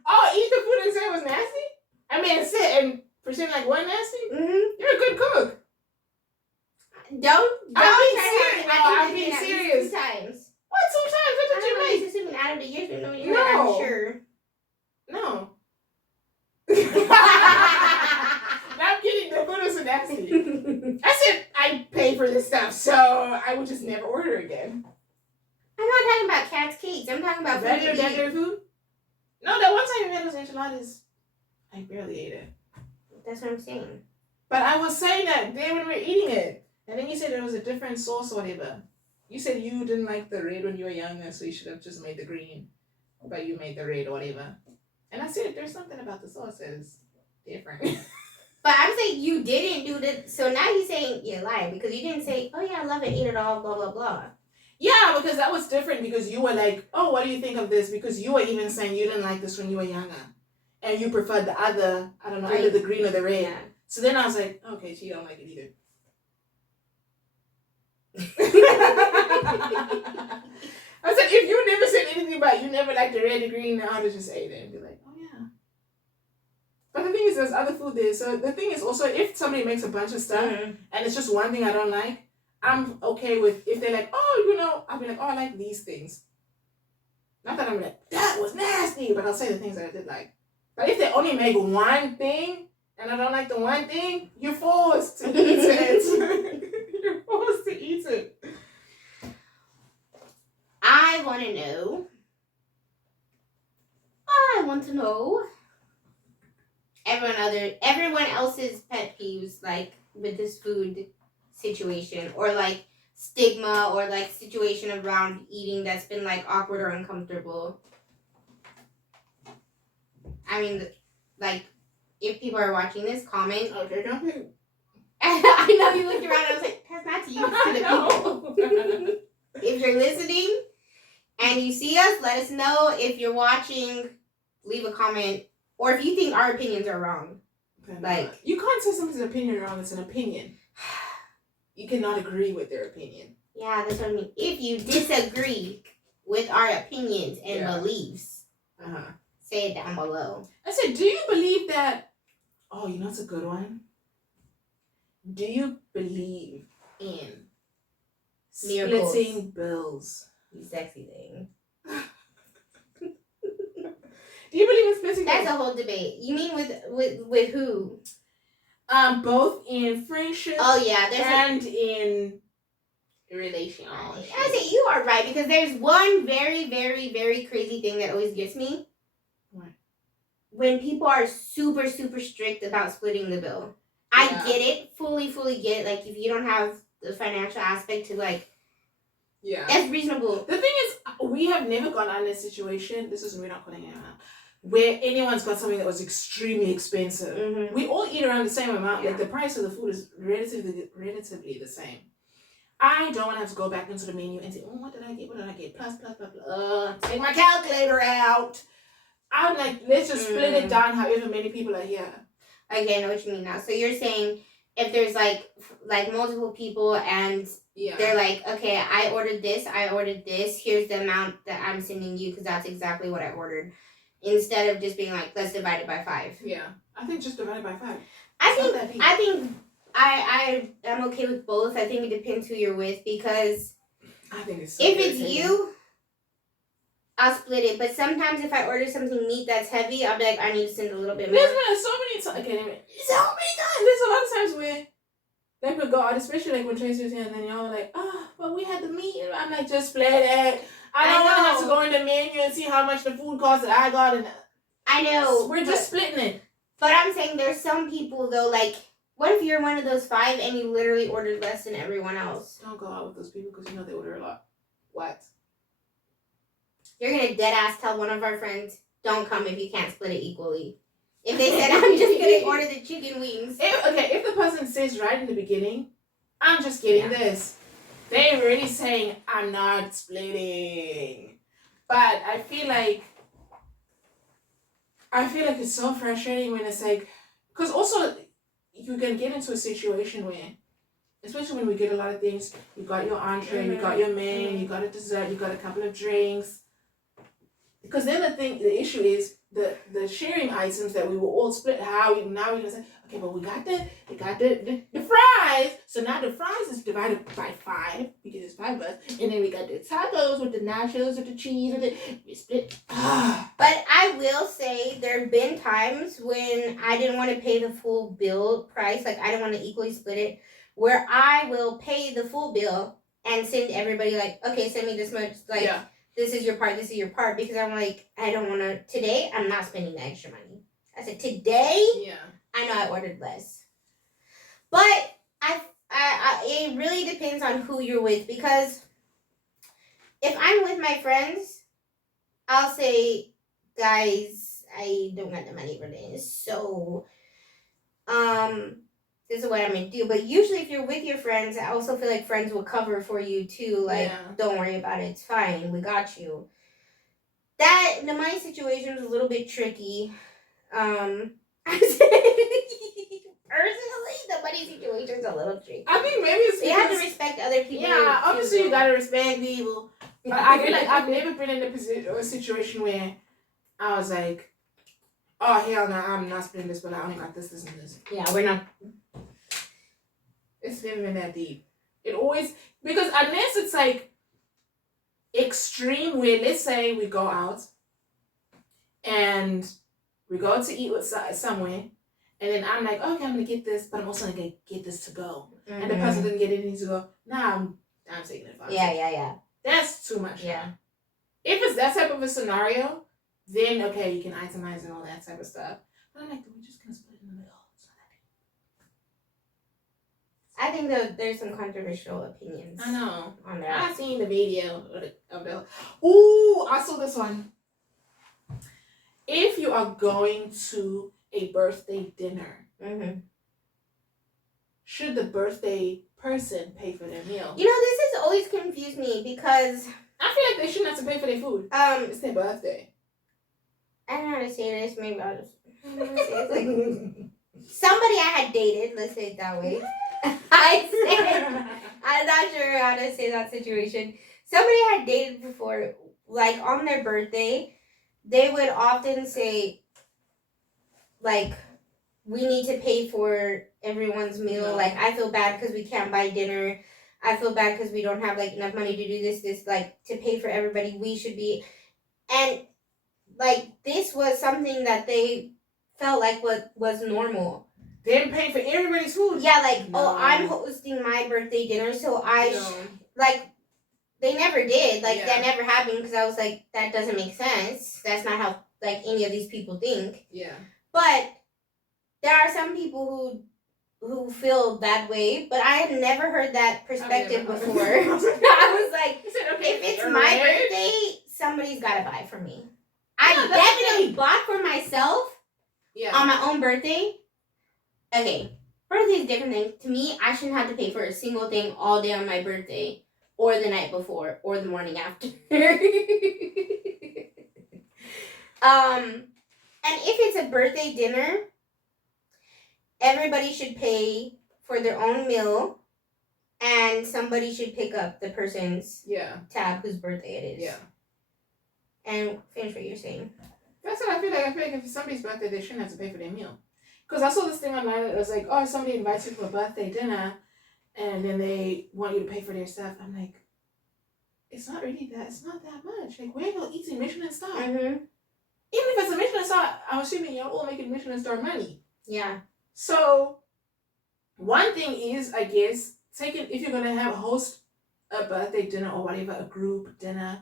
Oh, eat the food and say it was nasty? I mean, sit and pretend like what nasty? Mm-hmm. You're a good cook. Don't I'm being serious. 2 times. What, 2 times? What did you make? This has been out of the years, but No. I'm sure. No. I'm kidding. The food was nasty. I said I pay for this stuff, so I would just never order again. I'm not talking about cat's cakes. I'm talking about regular food. No, that one time you made those enchiladas, I barely ate it. That's what I'm saying. But I was saying that day when we were eating it, and then you said there was a different sauce or whatever. You said you didn't like the red when you were younger, so you should have just made the green, but you made the red or whatever. And I said there's something about the sauce that is different. But I'm saying you didn't do the. So now you're saying you're lying because you didn't say, oh yeah, I love it, eat it all, blah blah blah. Yeah, because that was different because you were like, oh, what do you think of this? Because you were even saying you didn't like this when you were younger. And you preferred the other, I don't know, either the green or the red. Yeah. So then I was like, okay, she don't like it either. I said, if you never said anything about you never liked the red or green, I would have just ate it and be like, oh yeah. But the thing is, there's other food there. So the thing is also, if somebody makes a bunch of stuff and it's just one thing I don't like, I'm okay with, if they're like, oh, you know, I'll be like, oh, I like these things. Not that I'm like, that was nasty, but I'll say the things that I did like. But if they only make one thing and I don't like the one thing, you're forced to eat it. You're forced to eat it. I want to know. I want to know everyone else's pet peeves, like with this food situation, or like stigma, or like situation around eating that's been like awkward or uncomfortable. I mean, like, if people are watching this, comment. Okay, don't be. I know you looked around. I was like, that's not to you, it's to the people. If you're listening and you see us, let us know. If you're watching, leave a comment, or if you think our opinions are wrong. Like, you can't say somebody's opinion wrong. It's an opinion. You cannot agree with their opinion. Yeah, that's what I mean. If you disagree with our opinions and beliefs, say it down below. I said, do you believe that? Oh, you know it's a good one. Do you believe in Miracles. splitting bills? You sexy thing. Do you believe in splitting bills? That's a whole debate. You mean with who? Both in friendship. Oh yeah, and in relationship. I say you are right, because there's one very, very, very crazy thing that always gets me. What? When people are super, super strict about splitting the bill. I get it, fully get it. Like, if you don't have the financial aspect to, like, that's reasonable. The thing is, we have never gone on a situation. We're not calling it out, where anyone's got something that was extremely expensive. Mm-hmm. We all eat around the same amount. Like, the price of the food is relatively the same. I don't want to have to go back into the menu and say, oh, what did I get? What did I get? Plus, blah, blah. Take my calculator out. I'm like, let's just split it down however many people are here. Okay, I know what you mean now. So you're saying if there's like multiple people and they're like, okay, I ordered this, here's the amount that I'm sending you, because that's exactly what I ordered. Instead of just being like, let's divide it by 5. Yeah, I think just divide it by 5. I think I am okay with both. I think it depends who you're with, because I think it's so if it's you, I'll split it. But sometimes if I order something meat that's heavy, I'll be like, I need to send a little bit more. There's been so many times. Okay, so many times. There's a lot of times where they could go out, especially like when Tracy was here, and then y'all were like, oh, but we had the meat. I'm like, just split it. I don't want to have to go in the menu and see how much the food costs that I got. And I know. We're just splitting it. But I'm saying there's some people, though, like, what if you're one of those 5 and you literally ordered less than everyone else? Don't go out with those people, because you know they order a lot. What? You're going to dead ass tell one of our friends, don't come if you can't split it equally. If they said, I'm just going to order the chicken wings. If the person says right in the beginning, I'm just getting this, they're already saying, I'm not splitting. But I feel like it's so frustrating when it's like, because also you can get into a situation where, especially when we get a lot of things, you got your entree, you got your main, you got a dessert, you got a couple of drinks. Because then the issue is the sharing items that we will all split. Now we're gonna say, okay, but we got the fries. So now the fries is divided by 5 because it's 5 of us, and then we got the tacos with the nachos with the cheese and we split. But I will say there have been times when I didn't want to pay the full bill price, like I didn't want to equally split it, where I will pay the full bill and send everybody like, okay, send me this much, like. Yeah. This is your part, because I'm like, I don't want to, today, I'm not spending the extra money. I said, today, I know I ordered less. But it really depends on who you're with, because if I'm with my friends, I'll say, guys, I don't got the money for this, so, this is what I'm going to do. But usually if you're with your friends, I also feel like friends will cover for you too. Like, don't worry about it. It's fine. We got you. The money situation was a little bit tricky. Personally, the money situation is a little tricky. I think maybe it's because you have to respect other people. Yeah, obviously you got to respect people. But I feel like I've never been in a situation where I was like, oh, hell no, I'm not spending this, but I only got this, and this. Yeah, we're not. It's never been that deep. It always, because unless it's like extreme, where let's say we go out and we go to eat with somewhere, and then I'm like, okay, I'm gonna get this, but I'm also gonna get this to go, and the Mhm. person didn't get anything to go. Nah, I'm taking advantage. Yeah. That's too much. Yeah. Now. If it's that type of a scenario, then okay, you can itemize and all that type of stuff. But I'm like, we're just gonna split it in the middle. It's not that I think that there's some controversial opinions. I know. On that. I seen the video of the. Ooh, I saw this one. If you are going to a birthday dinner, should the birthday person pay for their meal? You know, this has always confused me because I feel like they shouldn't have to pay for their food. It's their birthday. I don't know how to say this. Maybe I'll just say it's like somebody I had dated. Let's say it that way. I'm not sure how to say that situation. Somebody I had dated before, like on their birthday, they would often say, like, we need to pay for everyone's meal. No. Like, I feel bad because we can't buy dinner. I feel bad because we don't have, like, enough money to do this, like, to pay for everybody. We should be. And, like, this was something that they felt like was normal. Them paying for everybody's food? Yeah, like, no. I'm hosting my birthday dinner, so like, they never did. Like, that never happened because I was like, that doesn't make sense. That's not how, like, any of these people think. Yeah. But there are some people who feel that way, but I had never heard that perspective before. I was like, okay, if it's my birthday, somebody's got to buy for me. I definitely bought for myself on my own birthday. Okay, birthday is different thing. To me, I shouldn't have to pay for a single thing all day on my birthday, or the night before, or the morning after. And if it's a birthday dinner, everybody should pay for their own meal, and somebody should pick up the person's tab whose birthday it is. Yeah. And finish what you're saying. That's what I feel like. I feel like if it's somebody's birthday, they shouldn't have to pay for their meal. Because I saw this thing online that was like, oh, somebody invites you to a birthday dinner, and then they want you to pay for their stuff. I'm like, it's not that much. Like, where are y'all eating Michelin star? Mm-hmm. Even if it's a Michelin star, I'm assuming y'all all making Michelin star money. Yeah. So, one thing is, I guess, if you're going to host a birthday dinner or whatever, a group dinner,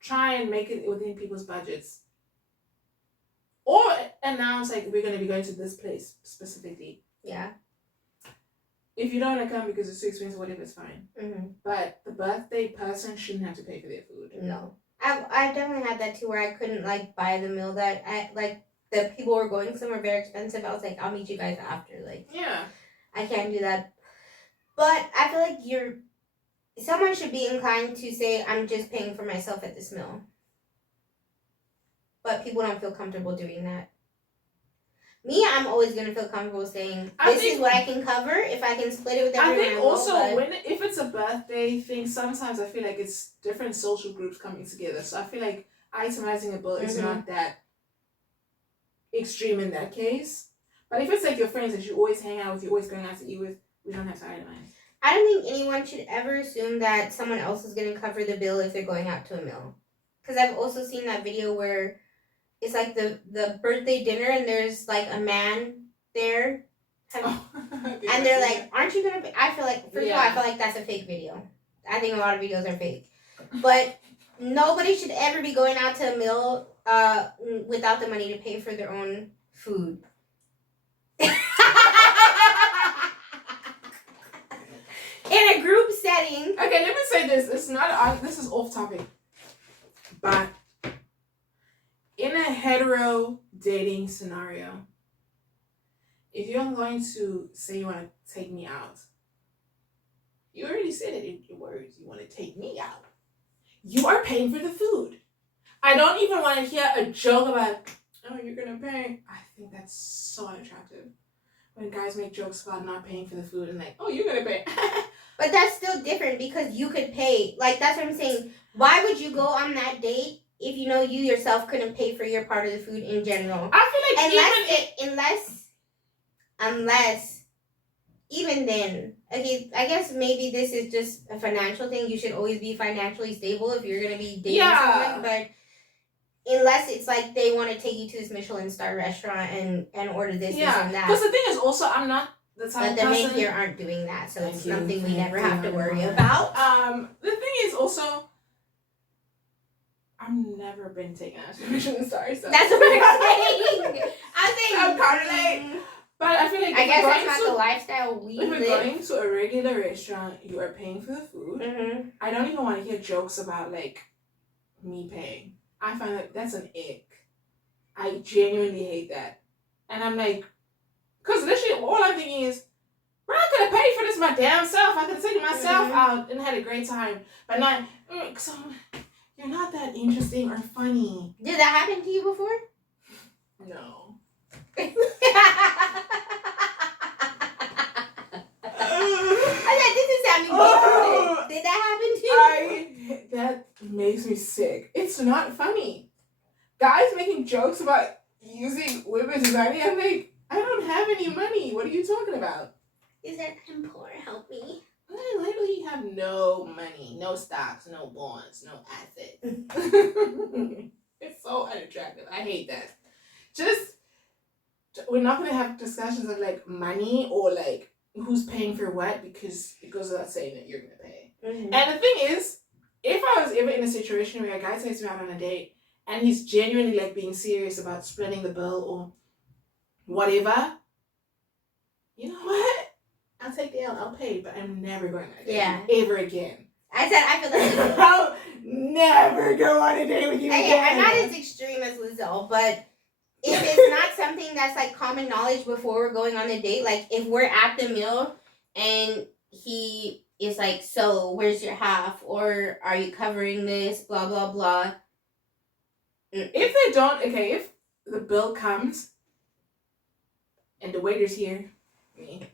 try and make it within people's budgets. Or announce, like, we're going to be going to this place specifically. Yeah. If you don't want to come because it's too expensive, whatever, it's fine. Mm-hmm. But the birthday person shouldn't have to pay for their food. No. I've definitely had that too, where I couldn't, like, buy the meal that the people were going somewhere very expensive. I was like, I'll meet you guys after. Like, yeah, I can't do that. But I feel like someone should be inclined to say, I'm just paying for myself at this meal. But people don't feel comfortable doing that. Me, I'm always going to feel comfortable saying, this is what I can cover. If I can split it with everyone, I think also, if it's a birthday thing, sometimes I feel like it's different social groups coming together. So I feel like itemizing a bill is not that extreme in that case. But if it's like your friends that you always hang out with, you're always going out to eat with, we don't have to itemize. I don't think anyone should ever assume that someone else is going to cover the bill if they're going out to a meal. Because I've also seen that video where it's like the birthday dinner and there's like a man there. And they're like, aren't you going to... I feel like, first of all, I feel like that's a fake video. I think a lot of videos are fake. But nobody should ever be going out to a meal without the money to pay for their own food. In a group setting. Okay, let me say this. This is off topic. But in a hetero dating scenario, if you're going to say you want to take me out, you already said it in your words. You want to take me out. You are paying for the food. I don't even want to hear a joke about, oh, you're going to pay. I think that's so unattractive. When guys make jokes about not paying for the food and like, oh, you're going to pay. But that's still different because you could pay. Like, that's what I'm saying. Why would you go on that date if you know you yourself couldn't pay for your part of the food in general? I feel like unless even then, okay, I guess maybe this is just a financial thing. You should always be financially stable if you're going to be dating someone. But unless it's like they want to take you to this Michelin star restaurant and order this and that. Because the thing is also, I'm not the type But the of men person. here aren't doing that, so Thank it's you, something we thank never you, have to worry Lord. about. The thing is also, I've never been taken out to a Michelin star, so That's what I'm saying. I'm saying. I'm kind of late. But I feel like I if guess we're that's going not to, the lifestyle we if we're live. going to a regular restaurant, you are paying for the food. Mm-hmm. I don't even want to hear jokes about like me paying. I find that that's an ick. I genuinely hate that. And I'm like, because literally all I'm thinking is, bro, I could have paid for this my damn self. I could have taken myself out and had a great time. But not, so you're not that interesting or funny. Did that happen to you before? No. I said, this is sounding different. Did that happen to you? That makes me sick. It's not funny. Guys making jokes about using women's money. I'm like, I don't have any money. What are you talking about? He said, I'm poor, help me. I literally have no money, no stocks, no bonds, no assets. It's so unattractive. I hate that. Just, we're not going to have discussions of like money or like who's paying for what, because it goes without saying that you're going to pay. Mm-hmm. And the thing is, if I was ever in a situation where a guy takes me out on a date and he's genuinely like being serious about splitting the bill or whatever, you know what? I'll take the L. I'll pay, but I'm never going on a date ever again. I said I feel like I'll never go on a date with you again. I'm not as extreme as Lizelle, but if it's not something that's like common knowledge before we're going on a date, like if we're at the meal and he is like, so where's your half, or are you covering this, blah blah blah. If they don't, okay, if the bill comes and the waiter's here, me,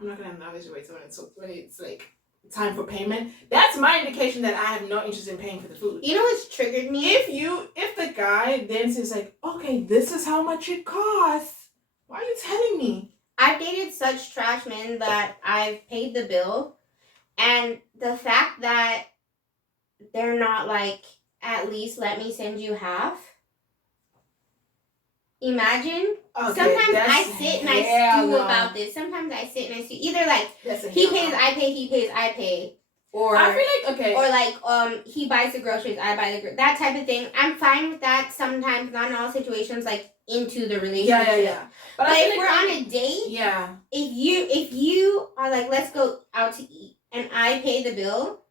I'm not gonna obviously wait when it's like time for payment. That's my indication that I have no interest in paying for the food. You know what's triggered me? If the guy then says like, okay, this is how much it costs, why are you telling me? I've dated such trash men that I've paid the bill, and the fact that they're not like, at least let me send you half. Imagine. Okay, sometimes I sit and I stew about this. Sometimes I sit and I stew. Either like he pays, I pay, he pays, I pay. Or I feel like, okay. Or like he buys the groceries, I buy the that type of thing. I'm fine with that sometimes, not in all situations, like into the relationship. Yeah. But if we're on a date, if you are like, let's go out to eat and I pay the bill,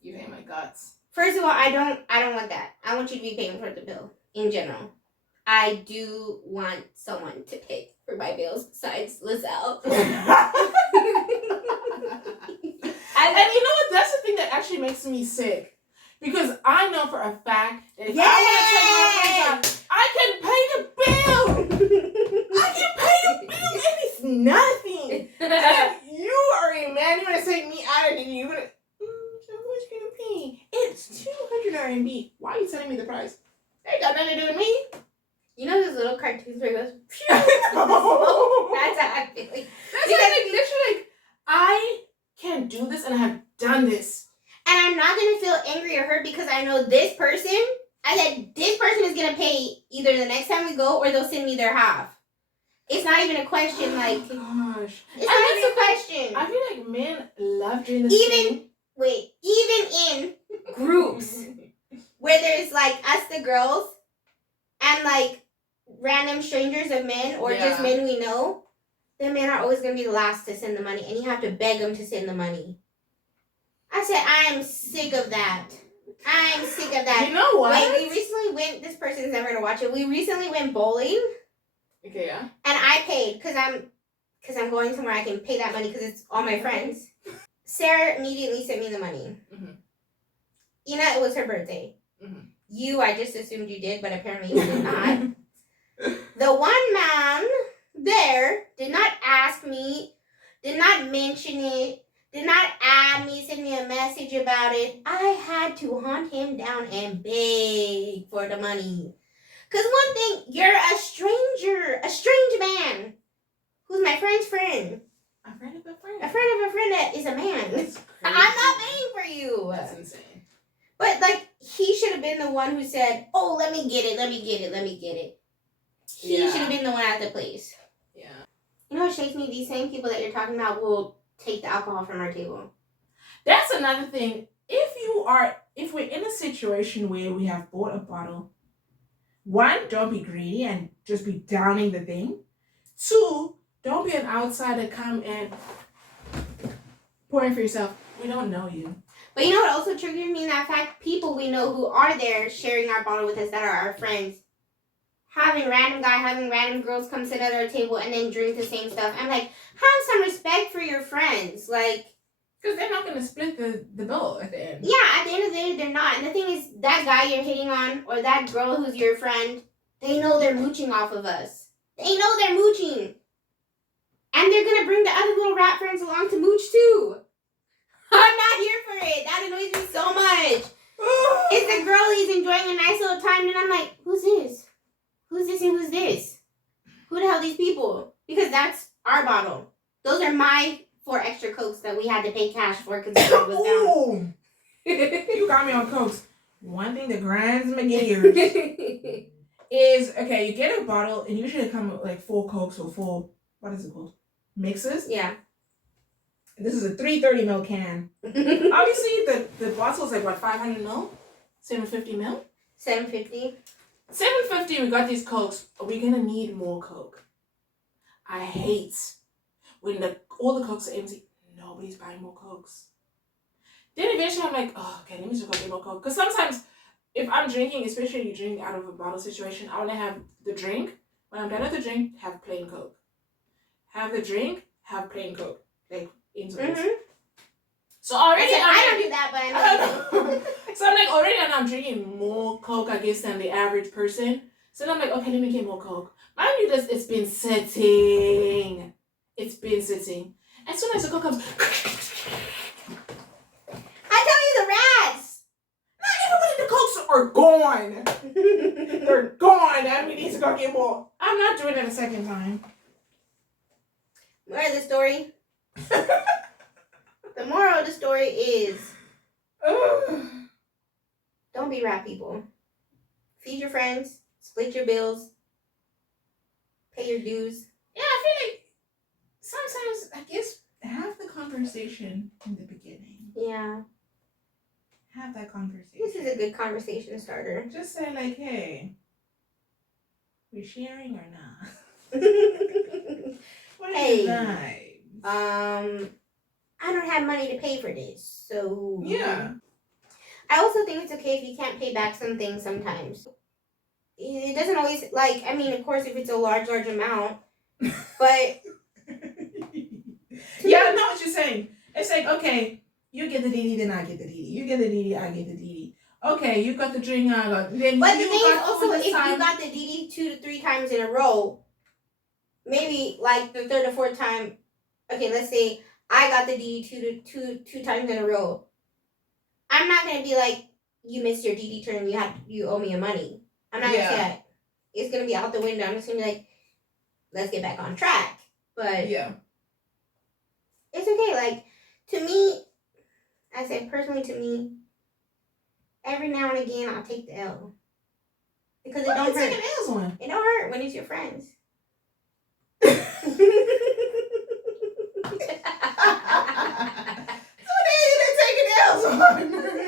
you hate my guts. First of all, I don't want that. I want you to be paying for the bill in general. I do want someone to pay for my bills besides Lizelle. And you know what? That's the thing that actually makes me sick. Because I know for a fact that if I want to take my friends out, I can pay the bill. I can pay the bill and it's nothing. And you are a man, you want to take me out and you're going to, how much can you pay? It's 200 RMB. Why are you telling me the price? They got nothing to do with me. You know those little cartoons where it goes, phew, that's how I feel. That's like literally like, I can do this and I have done this. And I'm not going to feel angry or hurt because I know this person, I said this person is going to pay either the next time we go or they'll send me their half. It's not even a question, like, gosh. It's not even a question. I feel like men love doing this even in groups where there's like us, the girls, and like random strangers of men or just men we know, the men are always going to be the last to send the money and you have to beg them to send the money. I said, I am sick of that. I'm sick of that. You know what? Wait, we recently went, this person's never going to watch it. We recently went bowling. Okay, yeah. And I paid because I'm going somewhere I can pay that money because it's all my friends. Sarah immediately sent me the money. Mm-hmm. You know, it was her birthday. Mm-hmm. I just assumed you did, but apparently you did not. The one man there did not ask me, did not mention it, did not add me, send me a message about it. I had to hunt him down and beg for the money. Because one thing, you're a stranger, a strange man, who's my friend's friend. A friend of a friend. A friend of a friend that is a man. I'm not paying for you. That's insane. But like he should have been the one who said, "Oh, let me get it, let me get it, let me get it." He should have been the one at the place. Yeah. You know what shakes me? These same people that you're talking about will take the alcohol from our table. That's another thing. If we're in a situation where we have bought a bottle, one, don't be greedy and just be downing the thing. Two, don't be an outsider, come and pour in for yourself. We don't know you. But you know what also triggers me in that fact? People we know who are there sharing our bottle with us that are our friends. Having random girls come sit at our table and then drink the same stuff. I'm like, have some respect for your friends. Like, because they're not going to split the bill at the end. Yeah, at the end of the day, they're not. And the thing is, that guy you're hitting on or that girl who's your friend, they know they're mooching off of us. They know they're mooching. And they're going to bring the other little rat friends along to mooch too. I'm not here for it. That annoys me so much. It's the girl he's enjoying a nice little time, and I'm like, who's this? Who's this and who's this? Who the hell are these people? Because that's our bottle. Those are my 4 extra Cokes that we had to pay cash for because the bill was down. You got me on Cokes. One thing that grinds my gears is, okay, you get a bottle and usually it comes with like 4 Cokes or 4, what is it called? Mixes? Yeah. This is a 330 ml can. Obviously, the bottle's like, what, 500 ml? 750 ml? 750. 750, we got these Cokes. Are we going to need more Coke? I hate when all the Cokes are empty. Nobody's buying more Cokes. Then eventually I'm like, oh, okay, let me just go get more Coke. Because sometimes if I'm drinking, especially if you drink out of a bottle situation, I want to have the drink. When I'm done with the drink, have plain Coke. Have the drink, have plain Coke. Like, intervals. Mm-hmm. So already I don't do that, but I know. So I'm like, already I'm drinking more Coke, I guess, than the average person. So then I'm like, okay, let me get more Coke. Mind you, it's been sitting. It's been sitting. As soon as the Coke comes, I tell you, the rats. Not everybody, the Cokes are gone. They're gone, and we need to go get more. I'm not doing it a second time. Moral of the story. The moral of the story is don't be rat people. Feed your friends, split your bills, pay your dues. Yeah, I feel like sometimes, I guess, have the conversation in the beginning. Yeah. Have that conversation. This is a good conversation starter. Just say like, hey, we sharing or not? What are Hey, your vibes? I don't have money to pay for this, so Yeah. I also think it's okay if you can't pay back some things sometimes. It doesn't always, like, I mean, of course, if it's a large amount, but... Yeah, I know what you're saying. It's like, okay, you get the DD, then I get the DD. You get the DD, I get the DD. Okay, you got the drink, I got... Then but you the thing is also, if time. you got the DD 2 to 3 times in a row, maybe, like, the 3rd or 4th time, okay, let's say I got the DD two times in a row. I'm not going to be like, you missed your DD turn, you owe me your money. I'm not going to say that. It's going to be out the window. I'm just going to be like, let's get back on track. But yeah, it's okay. Like, to me, I said personally to me, every now and again I'll take the L. Because it don't hurt. L's on? It don't hurt when it's your friends.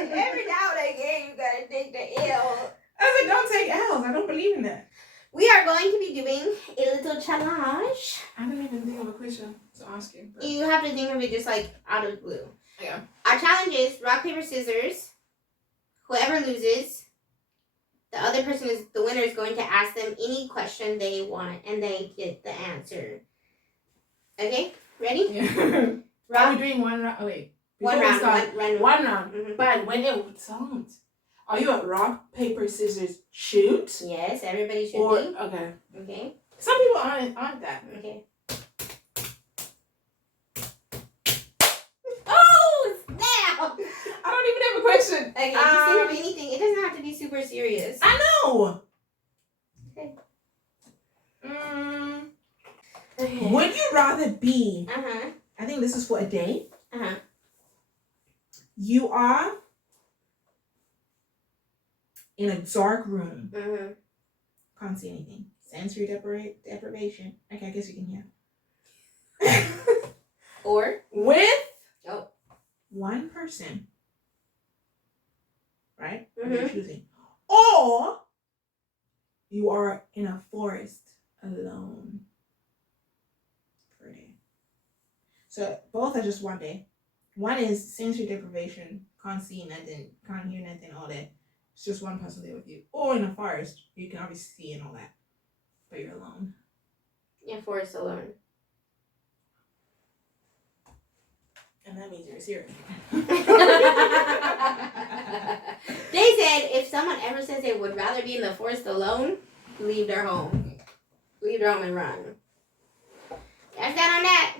Every now and again, you gotta take the L. I said, don't take L's. I don't believe in that. We are going to be doing a little challenge. I didn't even think of a question to ask you. But... You have to think of it just like out of the blue. Yeah. Our challenge is rock, paper, scissors. Whoever loses, the other person is the winner is going to ask them any question they want, and they get the answer. Okay, ready? Yeah. Are we doing one round? Oh wait. One round. One round. Mm-hmm. But when it sounds, are you at rock, paper, scissors, shoot? Yes, everybody should or, be. Okay. Okay. Some people aren't that. Okay. Oh, snap! I don't even have a question. Okay, just think of anything. It doesn't have to be super serious. I know. Okay. Okay. Would you rather be? I think this is for a day. You are in a dark room. Mm-hmm. Can't see anything. Sensory deprivation. Okay, I guess you can hear. Or With oh, one person, right? Mm-hmm. You're choosing. Or you are in a forest alone for a day. So both are just one day. One is sensory deprivation, can't see nothing, can't hear nothing, all that. It's just one person there with you. Or in a forest, you can obviously see and all that, but you're alone. yeah, forest alone. And that means you're serious. They said if someone ever says they would rather be in the forest alone, leave their home. Leave their home and run. That's that on that.